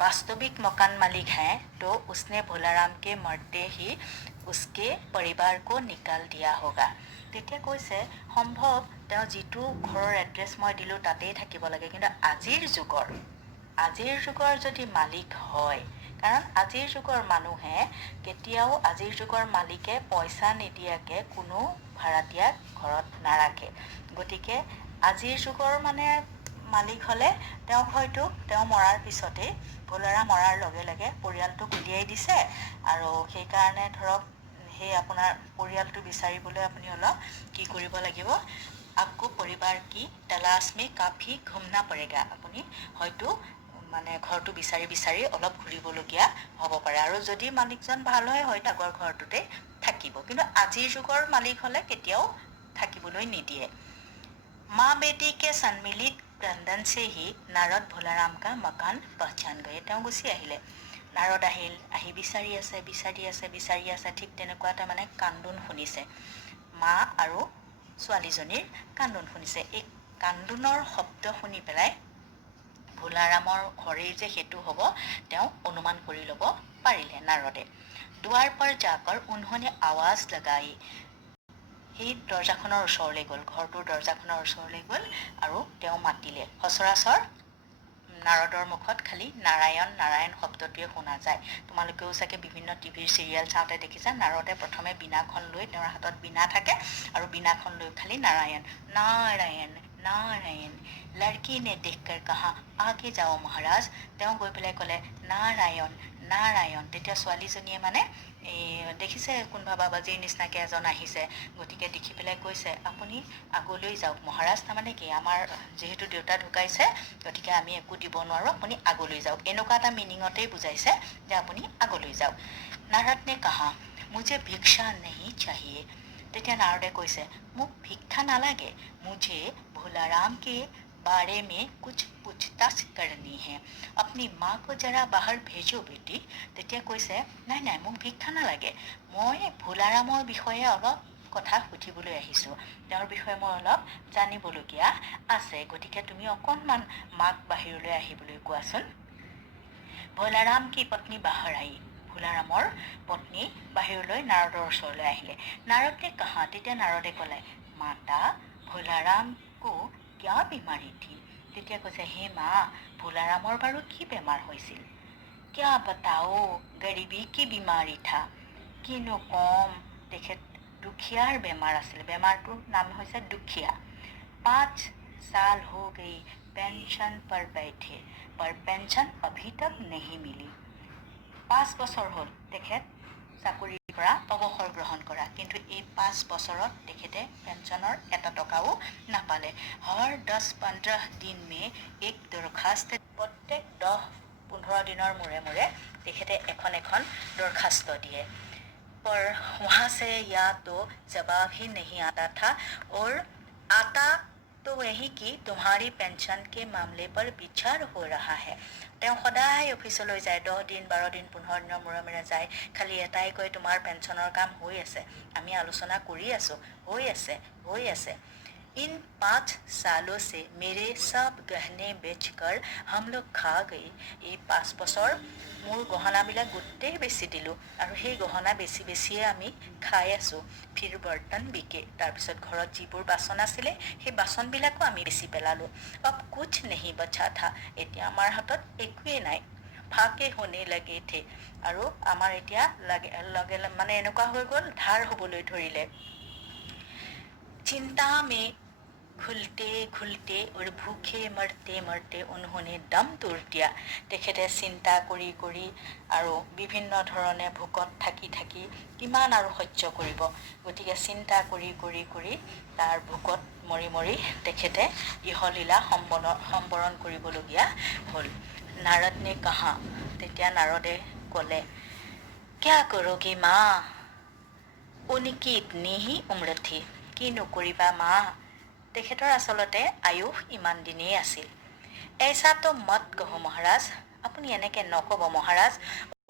वास्तविक मकान मालिक हैं तो उसने भोलाराम के मरते ही उसके परिवार को निकाल दिया होगा। তেতিয়া কৈছে সম্ভৱ তেওঁ যিটো ঘৰৰ এড্ৰেছ মই দিলোঁ তাতেই থাকিব লাগে, কিন্তু আজিৰ যুগৰ যদি মালিক হয়, কাৰণ আজিৰ যুগৰ মানুহে কেতিয়াও আজিৰ যুগৰ মালিকে পইচা নিদিয়াকৈ কোনো ভাড়াতীয়া ঘৰত নাৰাখে। গতিকে আজিৰ যুগৰ মানে মালিক হ'লে তেওঁক হয়তো তেওঁ মৰাৰ পিছতেই ভোলাৰাম মৰাৰ লগে লগে পৰিয়ালটোক উলিয়াই দিছে, আৰু সেইকাৰণে ধৰক সেই আপোনাৰ পৰিয়ালটো বিচাৰিবলৈ আপুনি অলপ কি কৰিব লাগিব, আকৌ পৰিবাৰ কি তলাশ মে কাফি ঘুমনা পৰেগা, আপুনি হয়তো মানে ঘৰটো বিচাৰি বিচাৰি অলপ ঘূৰিবলগীয়া হ'ব পাৰে। আৰু যদি মালিকজন ভাল হয় হয়তো আগৰ ঘৰটোতে থাকিব, কিন্তু আজিৰ যুগৰ মালিক হ'লে কেতিয়াও থাকিবলৈ নিদিয়ে। माँ बेटी के सन्मिलित क्रंदन से ही नारद भोलाराम का मकान पहचान गए। তেওঁ গুচি আহিলে, নাৰদ আহি বিচাৰি আছে, ঠিক তেনেকুৱা এটা মানে কান্দোন শুনিছে, মা আৰু ছোৱালীজনীৰ কান্দোন শুনিছে। এই কান্দোনৰ শব্দ শুনি পেলাই ভোলাৰামৰ ঘৰেই যে সেইটো হ'ব তেওঁ অনুমান কৰি ল'ব পাৰিলে নাৰদে। দুৱাৰ पर जाकर उन्होंने आवाज लगाई, সেই দৰ্জাখনৰ ওচৰলৈ গ'ল, ঘৰটোৰ দৰ্জাখনৰ ওচৰলৈ গ'ল আৰু তেওঁ মাতিলে। সচৰাচৰ নাৰদৰ মুখত খালি নাৰায়ণ নাৰায়ণ শব্দটোৱে শুনা যায়। তোমালোকেও চাগে বিভিন্ন টিভিৰ চিৰিয়েল চাওঁতে দেখিছা, নাৰদে প্ৰথমে বীণাখন লৈ, তেওঁৰ হাতত বীণা থাকে আৰু বীণাখন লৈ খালি নাৰায়ণ নাৰায়ণ নাৰায়ণ। লড়কি নে দেখকৰ কাহা আগে যাও মহাৰাজ, তেওঁ গৈ পেলাই ক'লে নাৰায়ণ নাৰায়ণ। তেতিয়া ছোৱালীজনীয়ে মানে দেখিছে কোনোবা বাবাজীৰ নিচিনাকৈ এজন আহিছে, গতিকে দেখি পেলাই কৈছে আপুনি আগলৈ যাওক মহাৰাজ, তাৰমানে কি আমাৰ যিহেতু দেউতা ঢুকাইছে গতিকে আমি একো দিব নোৱাৰোঁ, আপুনি আগলৈ যাওক, এনেকুৱা এটা মিনিঙতেই বুজাইছে যে আপুনি আগলৈ যাওক। নাৰদ নে কাহা মুঝে ভিক্ষা নেহি চাহিয়ে, তেতিয়া নাৰদে কৈছে মোক ভিক্ষা নালাগে, মুঝে ভোলাৰাম কে बारे में कुछ पूछताछ करनी है, अपनी माँ को जरा बाहर भेजो बेटी। তেতিয়া কৈছে নাই নাই মোক ভিক্ষা নালাগে, মই ভোলাৰামৰ বিষয়ে অলপ কথা সুধিবলৈ আহিছোঁ, তেওঁৰ বিষয়ে মই অলপ জানিবলগীয়া আছে, গতিকে তুমি অকণমান মাক বাহিৰলৈ আহিবলৈ কোৱাচোন। ভোলাৰাম কি পত্নী বাহিৰ আহি, ভোলাৰামৰ পত্নী বাহিৰলৈ নাৰদৰ ওচৰলৈ আহিলে। নাৰদে কাহা, তেতিয়া নাৰদে ক'লে মাতা ভোলাৰাম কো क्या बीमारी थी, তেতিয়া কৈছে হে মা ভোলাৰামৰ বাৰু কি বেমাৰ হৈছিল। क्या बताओ गरीबी की बीमारी था, কিনো কম তেখেত দুখীয়াৰ বেমাৰ আছিল, বেমাৰটোৰ নাম হৈছে দুখীয়া। 5 साल हो गई पेंशन पर बैठे पर पेंशन अभी तक नहीं मिली। 5 বছৰ হ'ল তেখেত চাকৰিৰ পৰা অৱসৰ গ্ৰহণ কৰা, কিন্তু এই 5 বছৰত তেখেতে পেঞ্চনৰ এটা টকাও নাপালে। হৰ 10-15 दिन में एक দৰখাস্ত, প্ৰত্যেক 10-15 দিনৰ মূৰে মূৰে তেখেতে এখন এখন দৰখাস্ত দিয়ে। पर वहाँ से या तो जवाब ही नहीं आता था और आता तो वही कि तुम्हारी पेंशन के मामले पर विचार हो रहा है। তেওঁ সদায় অফিচলৈ যায়, 10 दिन 12 दिन 15 দিনৰ মূৰে মূৰে যায়, খালি এটাই কয় তোমাৰ পেঞ্চনৰ কাম হৈ আছে, আমি আলোচনা কৰি আছোঁ, হৈ আছে। इन 5 सालों से मेरे सब गहने बेचकर हम लोग खा गई। এই 5 বছৰ মোৰ গহনাবিলাক গোটেই বেচি দিলোঁ আৰু সেই গহনা বেচি বেচিয়ে আমি খাই আছোঁ। ফিৰ বৰ্তন বিকে, তাৰপিছত ঘৰত যিবোৰ বাচন আছিলে সেই বাচনবিলাকো আমি বেচি পেলালোঁ। অব কুছ নেহি বচা থা, এতিয়া আমাৰ হাতত একোৱেই নাই। ফাকে হোনে লাগে থে, আৰু আমাৰ এতিয়া লগে মানে এনেকুৱা হৈ গ'ল ধাৰ হ'বলৈ ধৰিলে। चिंता में घुलते घुलते और भूखे मरते मरते उन्होंने दम तोड़ दिया। তেখেতে চিন্তা কৰি কৰি আৰু বিভিন্ন ধৰণে ভোকত থাকি থাকি কিমান আৰু সহ্য কৰিব, গতিকে চিন্তা কৰি কৰি কৰি তাৰ ভোকত মৰি মৰি তেখেতে ইহলীলা সম্বৰণ কৰিবলগীয়া হ'ল। নাৰদ নে কাহা, তেতিয়া নাৰদে ক'লে क्या करोगी माँ, उनकी इतनी ही उम्र थी, কি নকৰিবা মা, তেখেতৰ আচলতে আয়ুস ইমান দিনেই আছিল। ऐसा तो मत कहो মহাৰাজ, আপুনি এনেকৈ নক'ব মহাৰাজ।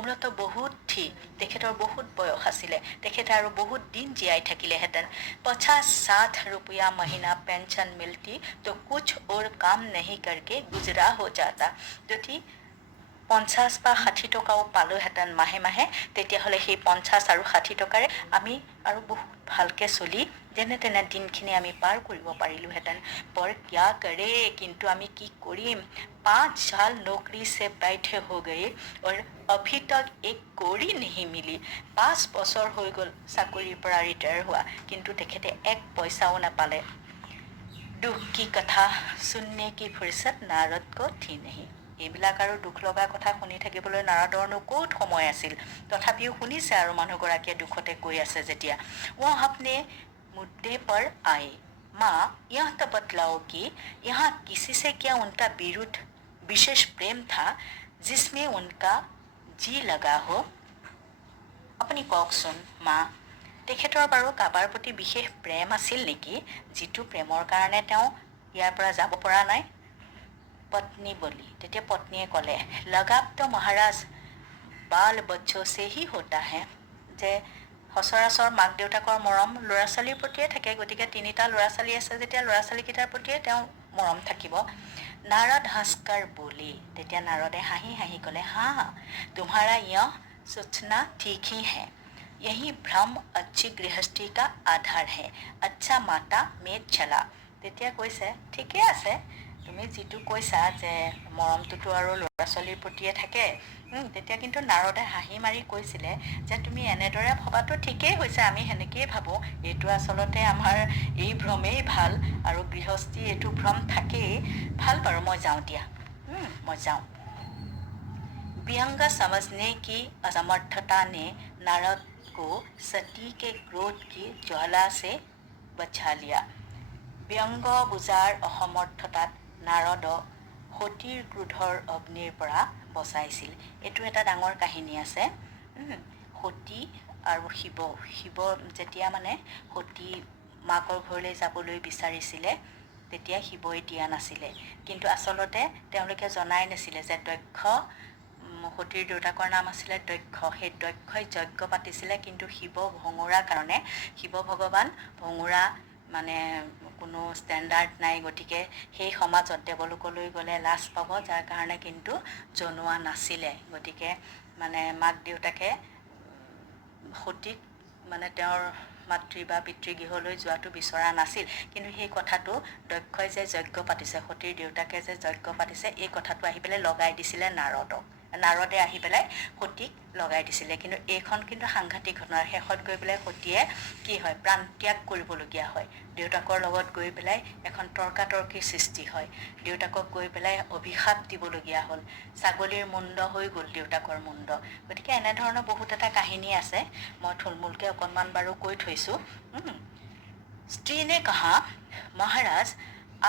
মূলত বহুত ঠিক, তেখেতৰ বহুত বয়স আছিলে, তেখেতে আৰু বহুত দিন জীয়াই থাকিলেহেঁতেন। 50-60 रुपया महीना पेंशन मिलती तो कुछ और काम नहीं करके गुजरा हो जाता। যদি 50 বা 60 টকাও পালোহেঁতেন মাহে মাহে, তেতিয়াহ'লে সেই 50 আৰু 60 টকাৰে আমি আৰু বহুত ভালকৈ চলি যেনে তেনে দিনখিনি আমি পাৰ কৰিব পাৰিলোহেঁতেন। पर क्या करे, কিন্তু আমি কি কৰিম? 5 साल नौकरी से बैठे हो गए और अभी तक एक कौड़ी नहीं मिली। 5 বছৰ হৈ গ'ল চাকৰিৰ পৰা ৰিটায়াৰ হোৱা, কিন্তু তেখেতে এক পইচাও নাপালে। দুখ কি কথা सुनने की फुर्सत नारद को थी नहीं। এইবিলাক আৰু দুখ লগা কথা শুনি থাকিবলৈ নাৰদৰনো ক'ত সময় আছিল। তথাপিও শুনিছে আৰু মানুহগৰাকীয়ে দুখতে কৈ আছে যেতিয়া। वो अपने मुद्दे पर आए। माँ, यह तो बतलाओ कि यहाँ किसी से क्या उनका विरुद्ध विशेष प्रेम था जिसमें उनका जी लगा हो? আপুনি কওকচোন মা, তেখেতৰ বাৰু কাৰোবাৰ প্ৰতি বিশেষ প্ৰেম আছিল নেকি, যিটো প্ৰেমৰ কাৰণে তেওঁ ইয়াৰ পৰা যাব পৰা নাই? पत्नी बोली, তেতিয়া পত্নীয়ে ক'লে, लगाव तो महाराज बाल बच्चों से ही होता है। যে সচৰাচৰ মাক দেউতাকৰ মৰম ল'ৰা ছোৱালীৰ প্ৰতিয়ে থাকে, গতিকে 3টা ল'ৰা ছোৱালী আছে যেতিয়া ল'ৰা ছোৱালীকেইটাৰ প্ৰতিয়ে তেওঁ মৰম থাকিব। नारद हंसकर बोले, তেতিয়া নাৰদে হাঁহি হাঁহি ক'লে, हाँ तुम्हारा यह सोचना ठीक ही है। यही भ्रम अच्छी गृहस्थी का आधार है। अच्छा माता में चला। তেতিয়া কৈছে, ঠিকে আছে, তুমি যিটো কৈছা যে মৰমটোতো আৰু ল'ৰা ছোৱালীৰ প্ৰতিয়ে থাকে, তেতিয়া কিন্তু নাৰদে হাঁহি মাৰি কৈছিলে যে তুমি এনেদৰে ভবাটো ঠিকেই হৈছে, আমি সেনেকেই ভাবোঁ। এইটো আচলতে আমাৰ এই ভ্ৰমেই ভাল, আৰু গৃহস্থী এইটো ভ্ৰম থাকেই। ভাল বাৰু, মই যাওঁ দিয়া, মই যাওঁ। व्यंग समझने की असमर्थता ने नारद को सती के क्रोध की ज्वाला से बचा लिया। व्यंग বুজাৰ অসমৰ্থতাত নাৰদক সতীৰ ক্ৰোধৰ অগ্নিৰ পৰা বচাইছিল। এইটো এটা ডাঙৰ কাহিনী আছে। সতী আৰু শিৱ যেতিয়া মানে সতী মাকৰ ঘৰলৈ যাবলৈ বিচাৰিছিলে, তেতিয়া শিৱই দিয়া নাছিলে। কিন্তু আচলতে তেওঁলোকে জনাই নাছিলে যে দক্ষ, সতীৰ দেউতাকৰ নাম আছিলে দক্ষ, সেই দক্ষই যজ্ঞ পাতিছিলে। কিন্তু শিৱ ভঙুৰা কাৰণে, শিৱ ভগৱান ভঙুৰা মানে কোনো ষ্টেণ্ডাৰ্ড নাই, গতিকে সেই সমাজত দেৱলোকলৈ গ'লে লাজ পাব, যাৰ কাৰণে কিন্তু জনোৱা নাছিলে। গতিকে মানে মাক দেউতাকে সতীক মানে তেওঁৰ মাতৃ বা পিতৃগৃহলৈ যোৱাটো বিচৰা নাছিল। কিন্তু সেই কথাটো দক্ষই যে যজ্ঞ পাতিছে, সতীৰ দেউতাকে যে যজ্ঞ পাতিছে, এই কথাটো আহি পেলাই লগাই দিছিলে নাৰদক। নাৰদে আহি পেলাই সতীক লগাই দিছিলে। কিন্তু এইখন কিন্তু সাংঘাতিক ঘটনা। শেষত গৈ পেলাই সতীয়ে কি হয়, প্ৰাণ ত্যাগ কৰিবলগীয়া হয়। দেউতাকৰ লগত গৈ পেলাই এখন তৰ্কাতৰ্কিৰ সৃষ্টি হয়। দেউতাকক গৈ পেলাই অভিশাপ দিবলগীয়া হ'ল। ছাগলীৰ মুণ্ড হৈ গ'ল দেউতাকৰ মুণ্ড। গতিকে এনেধৰণৰ বহুত এটা কাহিনী আছে, মই থুলমূলকৈ অকণমান বাৰু কৈ থৈছোঁ। स्त्री ने कहा, महाराज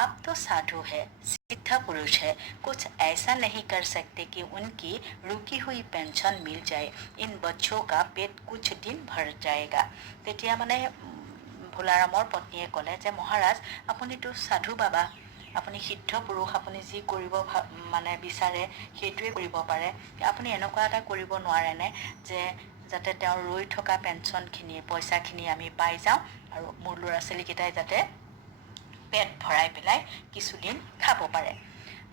आप तो साधु है, सिद्ध पुरुष है, कुछ ऐसा नहीं कर सकते कि उनकी रुकी हुई पेंशन मिल जाए। इन बच्चों का पेट कुछ दिन भर जाएगा। তেতিয়া মানে ভোলাৰামৰ পত্নীয়ে ক'লে যে মহাৰাজ আপুনিতো সাধু বাবা, আপুনি সিদ্ধ পুৰুষ, আপুনি যি কৰিব মানে বিচাৰে সেইটোৱে কৰিব পাৰে। আপুনি এনেকুৱা এটা কৰিব নোৱাৰেনে যে যাতে তেওঁৰ ৰৈ থকা পেঞ্চনখিনি, পইচাখিনি আমি পাই যাওঁ, আৰু মোৰ ল'ৰা ছোৱালীকেইটাই যাতে পেট ভৰাই পেলাই কিছুদিন খাব পাৰে।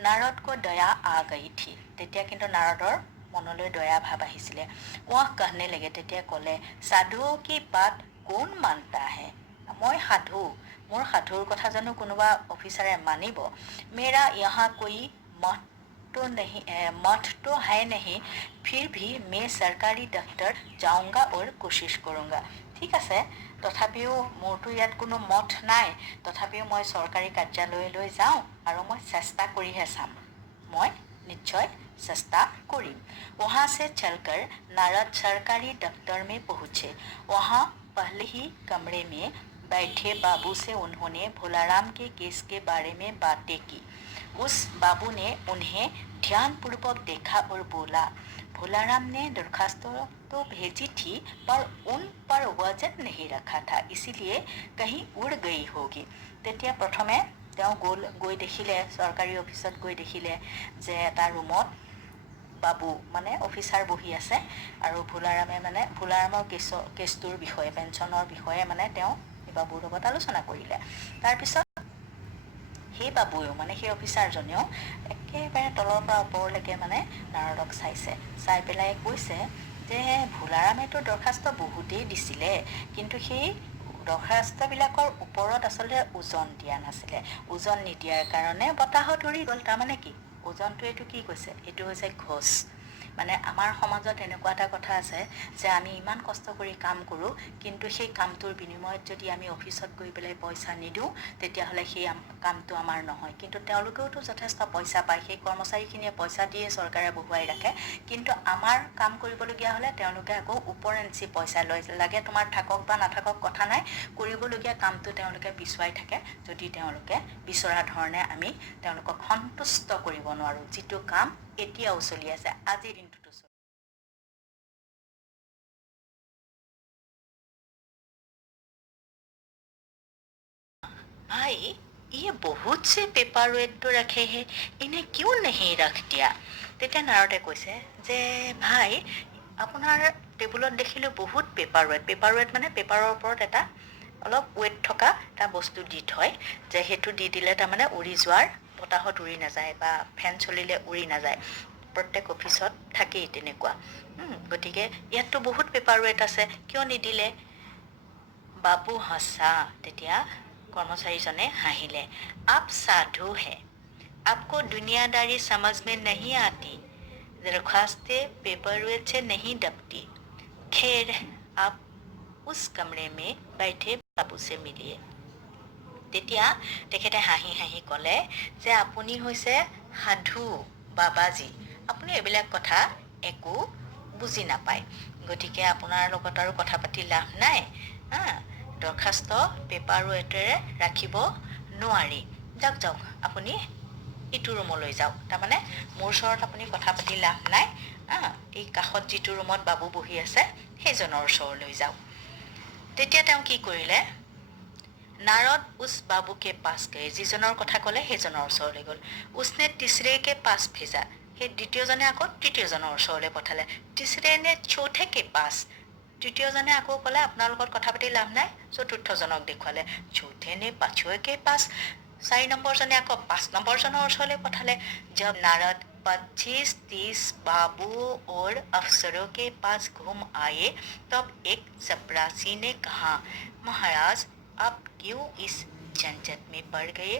নাৰদকো দয়া আ গই থি। তেতিয়া কিন্তু নাৰদৰ মনলৈ দয়া ভাৱ আহিছিলে। ওৱাহ कहने लगे, তেতিয়া ক'লে, সাধুও কি বাত কোন মানতা হে? মই সাধু, মোৰ সাধুৰ কথা জানো কোনোবা অফিচাৰে মানিব? মেৰা यहाँ कोई मठ तो है नहीं, फिर भी मैं सरकारी दफ्तर जाऊंगा और कोशिश करूंगा। ঠিক আছে, তথাপিও মোৰতো ইয়াত কোনো মঠ নাই, তথাপিও মই চৰকাৰী কাৰ্যালয়লৈ যাওঁ আৰু মই চেষ্টা কৰিহে চাম, মই নিশ্চয় চেষ্টা কৰিম। वहाँ से चलकर नारद सरकारी दफ्तर में पहुँचे। वहाँ पहले ही कमरे में बैठे बाबू से उन्होंने भोलाराम के केस के बारे में बातें की। उस बाबू ने उन्हें ध्यानपूर्वक देखा और बोला, भोलाराम ने दरखास्त तो भेजी थी पर उन पर वजन नहीं रखा था, इसीलिए कहीं उड़ गई होगी। তেতিয়া প্ৰথমে তেওঁ গৈ দেখিলে, চৰকাৰী অফিচত গৈ দেখিলে যে এটা ৰুমত বাবু মানে অফিচাৰ বহি আছে আৰু ভোলাৰামৰ কেছটোৰ বিষয়ে, পেঞ্চনৰ বিষয়ে মানে তেওঁ সেই বাবুৰ লগত আলোচনা কৰিলে। তাৰপিছত সেই বাবুৱেও মানে সেই অফিচাৰজনেও একেবাৰে তলৰ পৰা ওপৰলৈকে মানে নাৰদক চাইছে, চাই পেলাই কৈছে যে ভোলাৰামেতো দৰখাস্ত বহুতেই দিছিলে, কিন্তু সেই দৰখাস্তবিলাকৰ ওপৰত আচলতে ওজন দিয়া নাছিলে। ওজন নিদিয়াৰ কাৰণে বতাহত উৰি গ'ল। তাৰমানে কি, ওজনটো এইটো কি কৈছে, এইটো হৈছে ঘোষ। মানে আমাৰ সমাজত এনেকুৱা এটা কথা আছে যে আমি ইমান কষ্ট কৰি কাম কৰোঁ, কিন্তু সেই কামটোৰ বিনিময়ত যদি আমি অফিচত গৈ পেলাই পইচা নিদিওঁ, তেতিয়াহ'লে সেই কামটো আমাৰ নহয়। কিন্তু তেওঁলোকেওতো যথেষ্ট পইচা পায়, সেই কৰ্মচাৰীখিনিয়ে পইচা দিয়ে চৰকাৰে বহুৱাই ৰাখে, কিন্তু আমাৰ কাম কৰিবলগীয়া হ'লে তেওঁলোকে আকৌ ওপৰেঞ্চি পইচা লয়। লাগে তোমাৰ থাকক বা নাথাকক কথা নাই, কৰিবলগীয়া কামটো তেওঁলোকে পিছুৱাই থাকে যদি তেওঁলোকে বিচৰা ধৰণে আমি তেওঁলোকক সন্তুষ্ট কৰিব নোৱাৰোঁ। যিটো কাম এতিয়াও চলি আছে, আজিৰ দিনটোতো চলি भाई ये बहुत से पेपर वेट तो रखे हैं, इन्हें क्यों नहीं रख दिया? তেতিয়া নাৰদে কৈছে যে ভাই আপোনাৰ টেবুলত দেখিলোঁ বহুত পেপাৰ ৱেট মানে পেপাৰৰ ওপৰত এটা অলপ ৱেট থকা এটা বস্তু দি থয়, যে সেইটো দি দিলে তাৰমানে উৰি যোৱাৰ, বতাহত উৰি নাযায় বা ফেন চলিলে উৰি নাযায়। প্ৰত্যেক অফিচত থাকেই তেনেকুৱা। গতিকে ইয়াততো বহুত পেপাৰ ৱেট আছে, কিয় নিদিলে? বাবু হঁচা। তেতিয়া কৰ্মচাৰীজনে হাঁহিলে। আপ সাধু হে, आपको दुनियादारी समझ में नहीं आती, दरख्वास्ते पेपर वेट से नहीं दबती। खैर आप उस कमरे में बैठे बाबू से मिलिए। তেতিয়া তেখেতে হাঁহি হাঁহি ক'লে যে আপুনি হৈছে সাধু বাবাজী, আপুনি এইবিলাক কথা একো বুজি নাপায়, গতিকে আপোনাৰ লগত আৰু কথা পাতি লাভ নাই। দৰখাস্ত পেপাৰ ৱেটেৰে ৰাখিব নোৱাৰি, যাওক আপুনি ইটো ৰুমলৈ যাওক। তাৰমানে মোৰ ওচৰত আপুনি কথা পাতি লাভ নাই, এই কাষত যিটো ৰুমত বাবু বহি আছে সেইজনৰ ওচৰলৈ যাওক। তেতিয়া তেওঁ কি কৰিলে, নাৰদ উছ বাবুকে পাছ গয়ে, যিজনৰ কথা ক'লে সেইজনৰ ওচৰলৈ গ'ল। উছনে তিছৰেকে পাছ ভেজা, সেই দ্বিতীয়জনে আকৌ তৃতীয়জনৰ ওচৰলৈ পঠালে। তিছৰেনে চৌথেকে পাছ, তৃতীয়জনে আকৌ ক'লে আপোনাৰ লগত কথা পাতি লাভ নাই, চতুৰ্থজনক দেখুৱালে। চৌথেনে পাঁচৱেকে পাছ, 4 নম্বৰজনে আকৌ 5 নম্বৰজনৰ ওচৰলৈ পঠালে। जब नारद 25-30 बाबू और अफसरों के पास घूम आए, तब एक चपरासी ने कहा, महाराज आप क्यों इस झंझट में पड़ गए?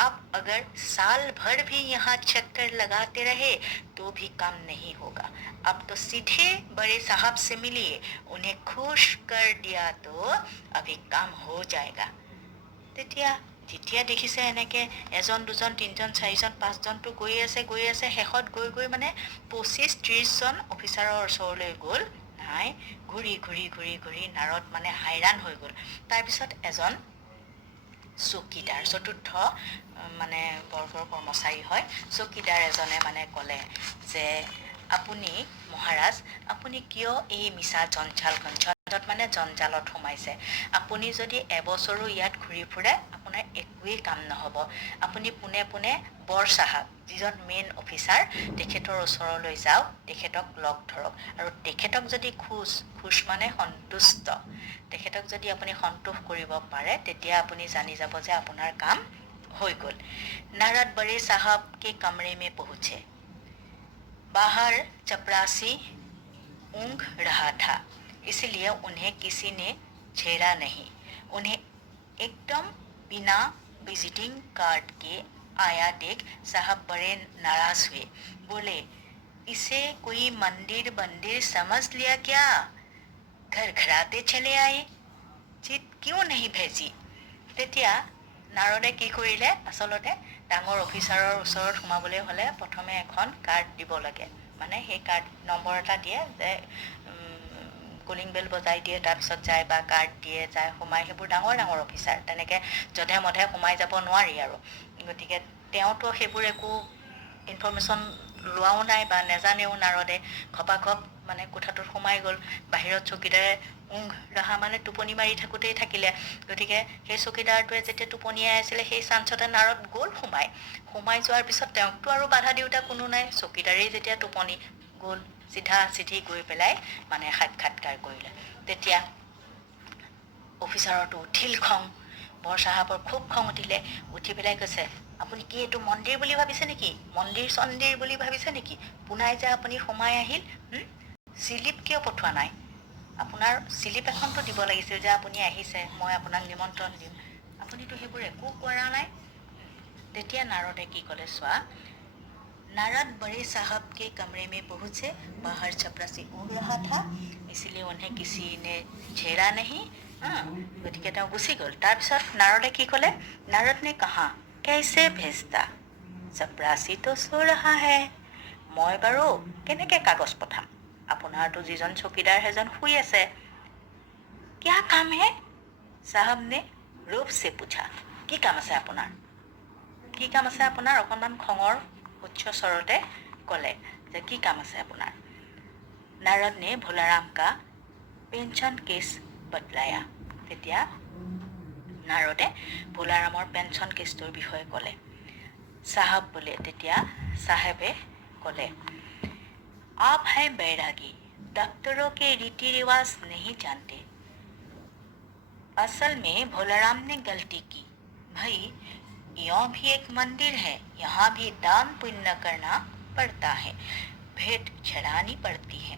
आप अगर साल भर भी यहाँ चक्कर लगाते रहे तो भी काम नहीं होगा। अब तो सीधे बड़े साहब से मिलिए, उन्हें खुश कर दिया तो अभी काम हो जाएगा। তেতিয়া যেতিয়া দেখিছে এনেকৈ এজন দুজন তিনিজন চাৰিজন পাঁচজনটো গৈ আছে, শেষত গৈ মানে 25-30জন অফিচাৰৰ ওচৰলৈ গ'ল। নাই, ঘূৰি নাৰদ মানে হাইৰাণ হৈ গ'ল। তাৰপিছত এজন চকীদাৰ, চতুৰ্থ মানে বৰ্গৰ কৰ্মচাৰী হয়, চকীদাৰ এজনে মানে ক'লে যে আপুনি মহাৰাজ, আপুনি কিয় এই মিছা জঞ্জালত মানে জঞ্জালত সোমাইছে? আপুনি যদি এবছৰো ইয়াত ঘূৰি ফুৰে আপোনাৰ একোৱেই কাম নহ'ব। আপুনি পোনে পোনে বৰ চাহাব, যিজন মেইন অফিচাৰ, তেখেতৰ ওচৰলৈ যাওক, তেখেতক লগ ধৰক, আৰু তেখেতক যদি খুচ মানে সন্তুষ্ট, তেখেতক যদি আপুনি সন্তোষ কৰিব পাৰে, তেতিয়া আপুনি জানি যাব যে আপোনাৰ কাম হৈ গ'ল। নাৰদ বড়ে সাহব के कमरे में पहुंचे। बाहर चपरासी ऊँघ रहा था, इसलिए उन्हें किसी ने छेड़ा नहीं। उन्हें एकदम बिना विजिटिंग कार्ड के आया देख साहब बड़े नाराज हुए। बोले, इसे कोई मंदिर समझ लिया क्या? घर घराते चले आए, चिट क्यों नहीं भेजी? তেতিয়া নাৰদে কি কৰিলে, আচলতে ডাঙৰ অফিচাৰৰ ওচৰত সোমাবলৈ হ'লে প্ৰথমে এখন কাৰ্ড দিব লাগে। মানে সেই কাৰ্ড নম্বৰ এটা দিয়ে, যে কলিং বেল বজাই দিয়ে, তাৰপিছত যায় বা কাৰ্ড দিয়ে, যায় সোমাই, সেইবোৰ ডাঙৰ অফিচাৰ, তেনেকৈ যধে মধে সোমাই যাব নোৱাৰি আৰু। গতিকে তেওঁতো সেইবোৰ একো ইনফৰ্মেশ্যন লোৱাও নাই বা নেজানেও নাৰদে। ঘপাঘপ মানে কোঠাটোত সোমাই গ'ল। বাহিৰত চকীদাৰে ৰহা মানে টোপনি মাৰি থাকোঁতেই থাকিলে। গতিকে সেই চকীদাৰটোৱে যেতিয়া টোপনিয়াই আছিলে সেই চাঞ্চতে নাৰদ গ'ল সোমাই যোৱাৰ পিছত তেওঁকতো আৰু বাধা দিওঁতা কোনো নাই। চকীদাৰেই যেতিয়া টোপনি গ'ল, চিধা চিধি গৈ পেলাই মানে সাক্ষাৎকাৰ কৰিলে। তেতিয়া অফিচাৰতো উঠিল খং, বৰচাহাবৰ খুব খং উঠি পেলাই কৈছে, আপুনি কি এইটো মন্দিৰ বুলি ভাবিছে নেকি? মন্দিৰ চন্দিৰ বুলি ভাবিছে নেকি? পুনাই যে আপুনি সোমাই আহিল, চিলিপ কিয় পঠোৱা নাই? আপোনাৰ চিলিপ এখনতো দিব লাগিছিল যে আপুনি আহিছে, মই আপোনাক নিমন্ত্ৰণ দিম। আপুনিতো সেইবোৰ একো কৰা নাই। তেতিয়া নাৰদে কি ক'লে চোৱা, नारद बड़े साहब के कमरे में पहुंचे, बाहर चपरासी उड़ रहा था, इसलिए उन्हें किसी ने छेड़ा नहीं। গতিকে তেওঁ গুচি গ'ল। তাৰপিছত নাৰদে কি ক'লে, নাৰদ নে কাহা कैसे भेजता, चपरासी तो सो रहा है। মই বাৰু কেনেকৈ কাগজ পঠাম, আপোনাৰতো যিজন চকীদাৰ সেইজন শুই আছে। क्या काम है, साहब ने रूप से पूछा। কি কাম আছে আপোনাৰ? কি কাম আছে আপোনাৰ? অকণমান খঙৰ उच्च स्वरते कले जे की काम আছে আপোনাৰ? नारद ने भोलाराम का पेंशन केस बतलाया। তেতিয়া নাৰদে ভোলাৰামৰ পেঞ্চন কেছটোৰ বিষয়ে ক'লে। साहब बोले, তেতিয়া साहेबे ক'লে, आप हैं बैरागी, डॉक्टरों के रीति रिवाज नहीं जानते। असल में भोलाराम ने गलती की। भाई यहाँ भी एक मंदिर है, यहाँ भी दान पुण्य करना पड़ता है, भेंट चढ़ानी पड़ती है।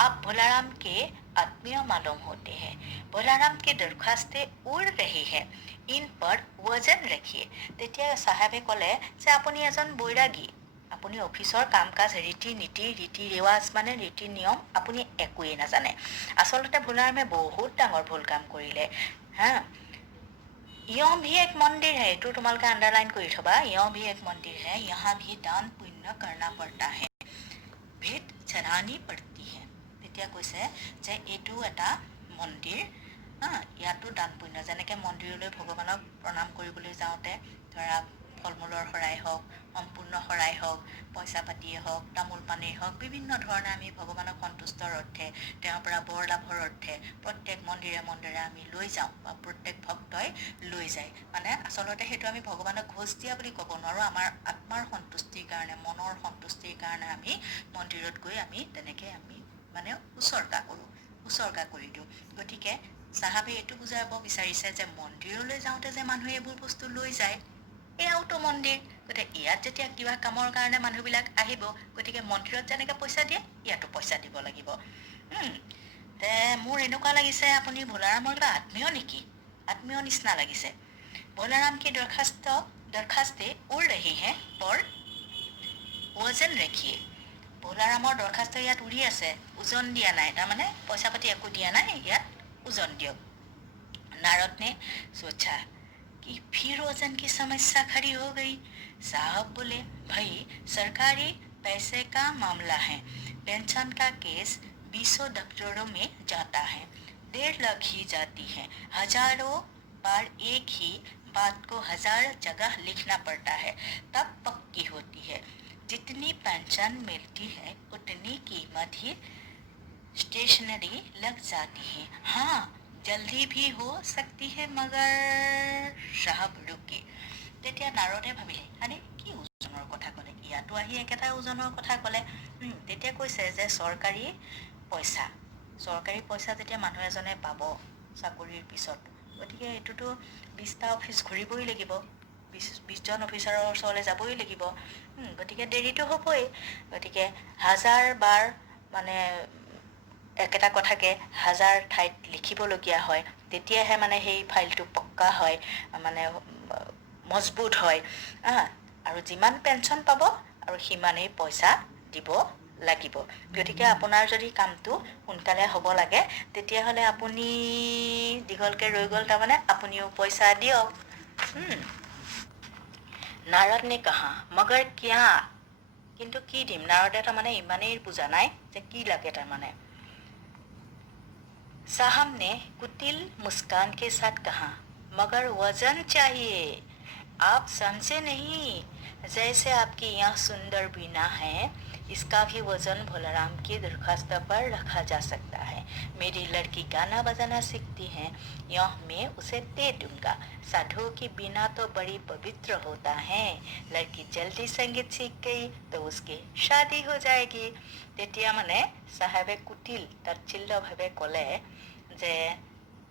आप भोलाराम के आत्मीय मालूम होते हैं, भोलाराम की दरखास्तें उड़ रही है, इन पर वजन रखिए। তেতিয়া চাহাবে ক'লে যে আপুনি এজন বৈৰাগী, আপুনি অফিচৰ কাম কাজ ৰীতি ৰিৱাজ মানে ৰীতি নিয়ম আপুনি একোৱেই নাজানে। আচলতে ভোলাৰামে বহুত ডাঙৰ ভুল কাম কৰিলে। यहाँ भी एक मंदिर है, तो तुम्हारे अंडरलाइन कर थबा, यहाँ भी एक मंदिर है, यहाँ भी दान पुण्य करना पड़ता है, भेंट चढ़ानी पड़ती है। তেতিয়া কৈছে যে এইটো এটা মন্দিৰ, ইয়াতো দান পুণ্য, যেনেকৈ মন্দিৰলৈ ভগৱানক প্ৰণাম কৰিবলৈ যাওঁতে ধৰা ফল মূলৰ শৰাই হওক, সম্পূৰ্ণ শৰাই হওক, পইচা পাতিয়ে হওক, তামোল পানেই হওক, বিভিন্ন ধৰণে আমি ভগৱানক সন্তুষ্টৰ অৰ্থে, তেওঁৰ পৰা বৰ লাভৰ অৰ্থে প্ৰত্যেক মন্দিৰে মন্দিৰে আমি লৈ যাওঁ বা প্ৰত্যেক ভক্তই লৈ যায়। মানে আচলতে সেইটো আমি ভগৱানক ঘোষ দিয়া বুলি ক'ব নোৱাৰোঁ। আমাৰ আত্মাৰ সন্তুষ্টিৰ কাৰণে, মনৰ সন্তুষ্টিৰ কাৰণে আমি মন্দিৰত গৈ আমি তেনেকৈ আমি মানে উচৰ্গা কৰি দিওঁ। গতিকে চাহাবে এইটো বুজাব বিচাৰিছে যে মন্দিৰলৈ যাওঁতে যে মানুহে এইবোৰ বস্তু লৈ যায়, এয়াওতো মন্দিৰ। গতিকে ইয়াত যেতিয়া কিবা কামৰ কাৰণে মানুহবিলাক আহিব, গতিকে মন্দিৰত যেনেকৈ পইচা দিয়ে ইয়াতো পইচা দিব লাগিব। তে মোৰ এনেকুৱা লাগিছে আপুনি ভোলাৰামৰ কিবা আত্মীয় নেকি? আত্মীয় নিচিনা লাগিছে। ভোলাৰাম কি দৰখাস্তে উड़ रही है, पर वजन रखिए। ভোলাৰামৰ দৰখাস্ত ইয়াত উৰি আছে, ওজন দিয়া নাই, তাৰমানে পইচা পাতি একো দিয়া নাই, ইয়াত ওজন দিয়ক। नारद ने सोचा कि फिर वजन की समस्या खड़ी हो गई। साहब बोले, भाई सरकारी पैसे का मामला है, पेंशन का केस 20 डॉक्टरों में जाता है, 1.5 लाख ही जाती है, हजारों बार एक ही बात को 1000 जगह लिखना पड़ता है, तब पक्की होती है। जितनी पेंशन मिलती है उतनी कीमत ही स्टेशनरी लग जाती है। हाँ, जल्दी भी हो सकती है, मगर साहब रुके। তেতিয়া নাৰদে ভাবিলে, আৰে কি ওজনৰ কথা ক'লে, ইয়াতো আহি একেটা ওজনৰ কথা ক'লে। তেতিয়া কৈছে যে চৰকাৰী পইচা যেতিয়া মানুহ এজনে পাব চাকৰিৰ পিছত, গতিকে এইটোতো 20টা অফিচ ঘূৰিবই লাগিব, 20জন অফিচাৰৰ ওচৰলৈ যাবই লাগিব। গতিকে দেৰিটো হ'বই। গতিকে 1000 বাৰ মানে একেটা কথাকে 1000 ঠাইত লিখিবলগীয়া হয়, তেতিয়াহে মানে সেই ফাইলটো পক্কা হয়, মানে মজবুত হয়। আৰু যিমান পেঞ্চন পাব আৰু সিমানেই পইচা দিব লাগিব। গতিকে আপোনাৰ যদি কামটো সোনকালে হ'ব লাগে, তেতিয়াহ'লে আপুনি দীঘলকৈ ৰৈ গ'ল, তাৰমানে আপুনিও পইচা দিয়ক। নাৰদ নে কাহা মগৰ কিয়া, কিন্তু কি দিম, নাৰদে তাৰমানে ইমানেই বুজা নাই যে কি লাগে তাৰমানে। साहब ने कुटिल मुस्कान के साथ कहा, मगर वजन चाहिए, आप समझे नहीं, जैसे आपकी यहाँ सुंदर बीना है, इसका भी वजन भोलाराम की दरख्वास्त पर रखा जा सकता है। मेरी लड़की गाना बजाना सीखती है, यह मैं उसे दे दूंगा। साधु की बिना तो बड़ी पवित्र होता है। लड़की जल्दी संगीत सीख गई तो उसकी शादी हो जाएगी। तेतिया माने साहेबे कुटिल ताच्छिल्यभाৱে ক'লে যে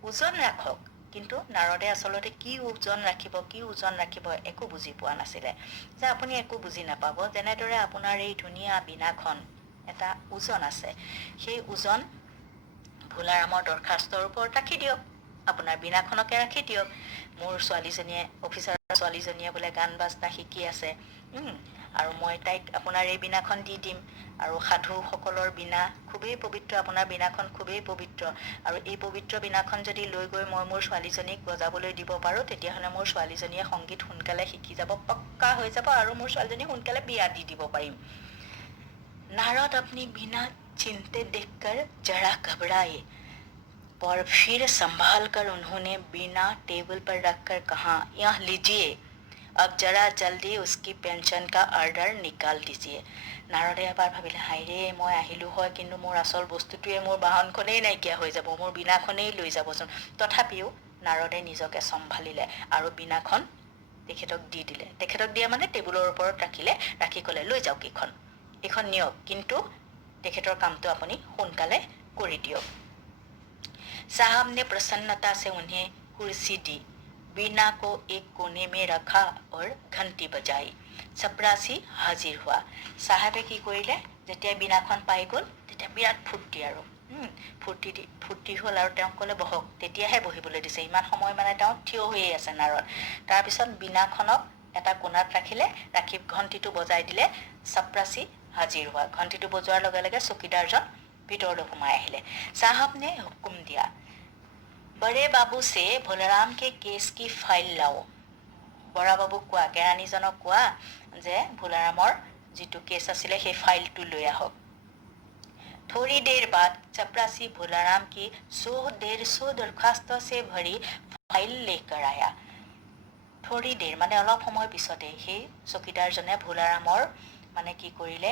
ওজন ৰাখক, কিন্তু নাৰদে আচলতে কি ওজন ৰাখিব একো বুজি পোৱা নাছিলে। যে আপুনি একো বুজি নাপাব, যেনেদৰে আপোনাৰ এই ধুনীয়া বীণাখন এটা ওজন আছে, সেই ওজন ভোলাৰামৰ দৰখাস্তৰ ওপৰত ৰাখি দিয়ক, আপোনাৰ বীণাখনকে ৰাখি দিয়ক। মোৰ ছোৱালীজনীয়ে অফিচাৰৰ ছোৱালীজনীয়ে বোলে গান বাজনা শিকি আছে, আৰু মই তাইক আপোনাৰ এই বীণাখন দি দিম। আৰু সাধুসকলৰ বীণা খুবেই পবিত্ৰ, আপোনাৰ বীণাখন খুবেই পবিত্ৰ, আৰু এই পবিত্ৰ বীণাখন যদি লৈ গৈ মই মোৰ ছোৱালীজনীক বজাবলৈ দিব পাৰোঁ, তেতিয়াহ'লে মোৰ ছোৱালীজনীয়ে সংগীত সোনকালে শিকি যাব, পক্কা হৈ যাব, আৰু মোৰ ছোৱালীজনী সোনকালে বিয়া দি দিব পাৰিম। नारद अपनी बिना चिंते देखकर जरा घबराए, पर फिर संभाल कर उन्होंने बिना टेबल पर रखकर कहा, यह लीजिए, अब जरा जल्दी उसकी पेंशन का ऑर्डर निकाल दीजिए। नारदे एबार भाविले, हाय रे, मैं आहिलो হয়, কিন্তু মোৰ আচল বস্তুটোৱে মোৰ বাহনখনেই নাইকিয়া হৈ যাব, মোৰ বীণাখনেই লৈ যাবচোন। তথাপিও নাৰদে নিজকে চম্ভালিলে আৰু বীণাখন তেখেতক দি দিলে। তেখেতক দিয়া মানে টেবুলৰ ওপৰত ৰাখিলে, ৰাখি ক'লে, লৈ যাওক এইখন নিয়ক, কিন্তু তেখেতৰ কামটো আপুনি সোনকালে কৰি দিয়ক। साहब ने प्रसन्नता से उन्हें कुर्सी दी, बीना को एक कोने में रखा और घंटी बजाई। चपरासी हाजिर हुआ। साहेबे কি কৰিলে, যেতিয়া বীণাখন পাই গ'ল তেতিয়া বিৰাট ফূৰ্তি আৰু ফূৰ্তি হ'ল, আৰু তেওঁক ক'লে বহক। তেতিয়াহে বহিবলৈ দিছে, ইমান সময় মানে তেওঁ থিয় হৈয়ে আছে নাৰদ। তাৰপিছত বীণাখনক এটা কোণাত ৰাখিলে, ৰাখি ঘণ্টিটো বজাই দিলে। চপৰাচী হাজিৰ हुआ। ঘণ্টিটো বজোৱাৰ লগে লগে চকীদাৰজন ভিতৰলৈ সোমাই আহিলে। साहब ने हुक्म दिया, बड़े बाबू से भोलाराम के केस की फाइल लाओ। बड़ा बाबुক কোৱা, কেৰাণীজনক কোৱা যে ভোলাৰামৰ যিটো কেছ আছিলে সেই ফাইলটো লৈ আহক। थोड़ी देर बाद चपरासी भोलाराम की 100-150 दरखास्तों से भरी फाइल लेकर आया। थोड़ी देर মানে অলপ সময় পিছতে সেই চকীদাৰজনে ভোলাৰামৰ মানে কি কৰিলে,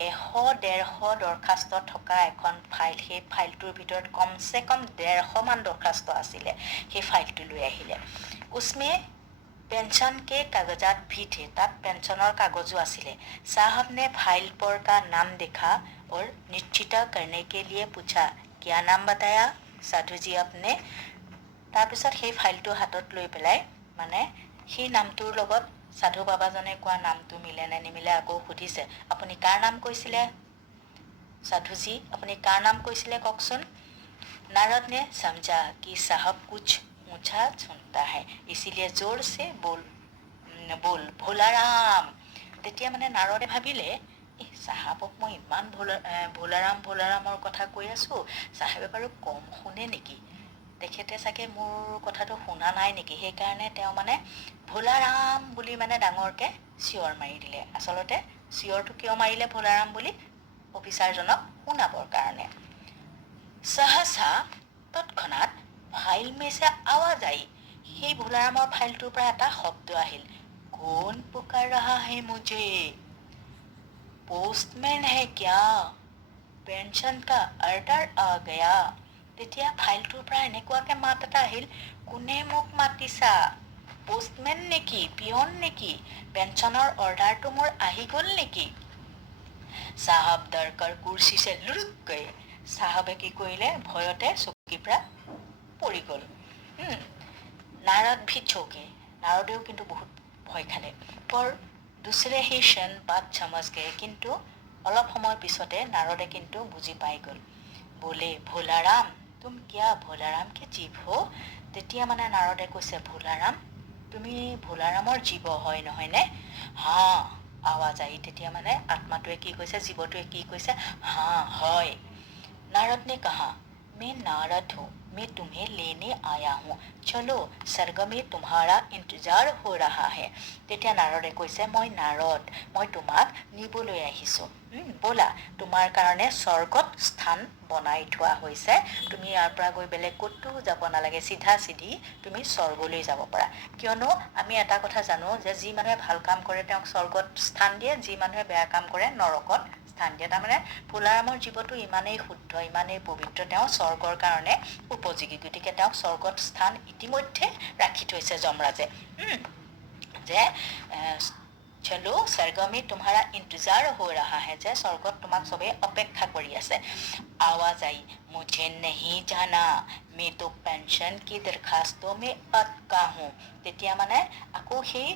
100-150 দৰখাস্ত থকা এখন ফাইল, সেই ফাইলটোৰ ভিতৰত কমচে কম 150 মান দৰখাস্ত আছিলে, সেই ফাইলটো লৈ আহিলে। उसमें पेंशन के कागजात भी थे, তাত পেঞ্চনৰ কাগজো আছিলে। साहब ने फाइल पर का नाम देखा और निश्चित करने के लिए पूछा, क्या नाम बताया साधु जी आपने? তাৰপিছত সেই ফাইলটো হাতত লৈ পেলাই মানে সেই নামটোৰ লগত সাধু বাবাজনে কোৱা নামটো মিলে নে নিমিলে আকৌ সুধিছে, আপুনি কাৰ নাম কৈছিলে साधु जी, अपनी कार नाम কৈছিলে কওকচোন। नारद ने समझा कि साहब कुछ ऊंचा सुनता है, इसीलिए जोर से बोल भोलाराम। তেতিয়া মানে নাৰদে ভাবিলে, চাহাবক মই ইমান ভোলাৰামৰ কথা কৈ আছো, চাহেবে বাৰু কম শুনে নেকি, তেখেতে চাগে মোৰ কথাটো শুনা নাই নেকি, সেইকাৰণে তেওঁ মানে ভোলাৰাম বুলি মানে ডাঙৰকে চিঞৰ মাৰি দিলে। আচলতে চিঞৰটো কিয় মাৰিলে ভোলাৰাম বুলি, অফিচাৰজনক শুনাবৰ কাৰণে। सहसा তৎক্ষণাত ফাইল में से आवाज आई, সেই ভোলাৰামৰ ফাইলটোৰ পৰা এটা শব্দ আহিল, कौन पुकार रहा है मुझे? पोस्टमैन है क्या? पेंशन का ऑर्डर आ गया। তেতিয়া ফাইলটোৰ পৰা এনেকুৱাকে মাত এটা আহিল, কোনে মোক মাতিছা? পোষ্টমেন নেকি, পিয়ন নেকি? পেঞ্চনৰ অৰ্ডাৰটো মোৰ আহি গ'ল নেকি? साहब डरकर कुर्सी से लुढ़क गए। साहबे কি কৰিলে, ভয়তে চকীৰ পৰা পৰি গ'ল। नारद भी चौंके, नारदेও কিন্তু বহুত ভয় খালে। पर दूसरे ही क्षण बात समझ गए, কিন্তু অলপ সময় পিছতে নাৰদে কিন্তু বুজি পাই গ'ল। बोले भोलाराम, तुम क्या भोलाराम के जीव हो? তেতিয়া মানে নাৰদে কৈছে, ভোলাৰাম, তুমি ভোলাৰামৰ জীৱ হয় নহয়নে? হা आवाज आई। তেতিয়া মানে आत्माটোৱে কি কৈছে, জীৱটোৱে কি কৈছে, हाँ হয়। नारद ने कहा, मैं नारद हूँ, मैं तुम्हें लेने आया हूँ, चलो स्वर्ग में तुम्हारा इंतजार हो रहा है। তেতিয়া নাৰদে কৈছে, মই নাৰদ, মই তোমাক নিবলৈ আহিছোঁ। ব'লা, তোমাৰ কাৰণে স্বৰ্গত স্থান বনাই থোৱা হৈছে। তুমি ইয়াৰ পৰা গৈ বেলেগ ক'তো যাব নালাগে, চিধা চিধি তুমি স্বৰ্গলৈ যাব পাৰা। কিয়নো আমি এটা কথা জানো যে যি মানুহে ভাল কাম কৰে তেওঁক স্বৰ্গত স্থান দিয়ে, যি মানুহে বেয়া কাম কৰে নৰকত স্থান দিয়ে। তাৰমানে ফুলাৰামৰ জীৱটো ইমানেই শুদ্ধ, ইমানেই পবিত্ৰ, তেওঁ স্বৰ্গৰ কাৰণে উপযোগী। গতিকে তেওঁক স্বৰ্গত স্থান ইতিমধ্যে ৰাখি থৈছে যমৰাজে। যে চলো স্বৰ্গমে তোমাৰা ইন্তজাৰ हो रहा है, যে স্বৰ্গত তোমাক চবেই অপেক্ষা কৰি আছে। आवाज आई, मुझे नहीं जाना, मैं तो पेंशन की दरखास्तों में अटका हूँ। তেতিয়া মানে আকৌ সেই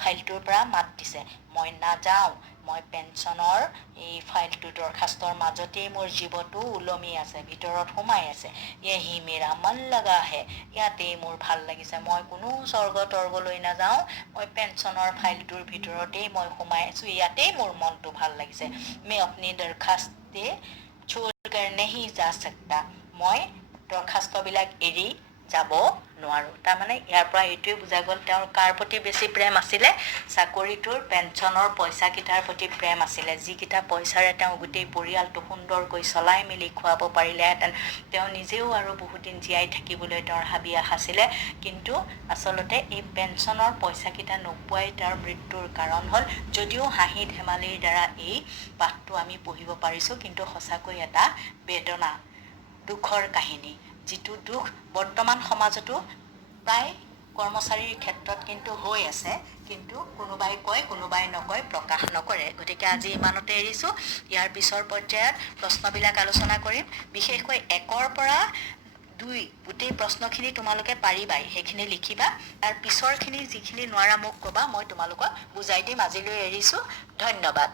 ফাইলটোৰ পৰা মাত দিছে, মই নাযাওঁ, মই পেঞ্চনৰ এই ফাইলটো দৰখাস্তৰ মাজতেই মোৰ জীৱটো ওলমি আছে, ভিতৰত সোমাই আছে। यही मेरा मन लगा है, ইয়াতেই মোৰ ভাল লাগিছে, মই কোনো স্বৰ্গ তৰ্গলৈ নাযাওঁ, মই পেঞ্চনৰ ফাইলটোৰ ভিতৰতেই মই সোমাই আছো, ইয়াতেই মোৰ মনটো ভাল লাগিছে। मैं अपनी दरखास्ते छोड़कर नहीं जा सकता, মই দৰখাস্তবিলাক এৰি যাব নোৱাৰোঁ। তাৰমানে ইয়াৰ পৰা এইটোৱে বুজা গ'ল তেওঁৰ কাৰ প্ৰতি বেছি প্ৰেম আছিলে, চাকৰিটোৰ পেঞ্চনৰ পইচাকেইটাৰ প্ৰতি প্ৰেম আছিলে। যিকেইটা পইচাৰে তেওঁ গোটেই পৰিয়ালটো সুন্দৰকৈ চলাই মেলি খুৱাব পাৰিলেহেঁতেন, তেওঁ নিজেও আৰু বহুত দিন জীয়াই থাকিবলৈ তেওঁৰ হাবিয়াস আছিলে। কিন্তু আচলতে এই পেঞ্চনৰ পইচাকেইটা নোপোৱাই তেওঁৰ মৃত্যুৰ কাৰণ হ'ল। যদিও হাঁহি ধেমালিৰ দ্বাৰা এই পাঠটো আমি পঢ়িব পাৰিছোঁ, কিন্তু সঁচাকৈ এটা বেদনা, দুখৰ কাহিনী। যিটো দুখ বৰ্তমান সমাজতো প্ৰায় কৰ্মচাৰীৰ ক্ষেত্ৰত কিন্তু হৈ আছে, কিন্তু কোনোবাই কয় কোনোবাই নকয়, প্ৰকাশ নকৰে। গতিকে আজি ইমানতে এৰিছোঁ। ইয়াৰ পিছৰ পৰ্যায়ত প্ৰশ্নবিলাক আলোচনা কৰিম। বিশেষকৈ 1ৰ পৰা 2 গোটেই প্ৰশ্নখিনি তোমালোকে পাৰিবাই, সেইখিনি লিখিবা। তাৰ পিছৰখিনি যিখিনি নোৱাৰা মোক ক'বা, মই তোমালোকক বুজাই দিম। আজিলৈ এৰিছোঁ, ধন্যবাদ।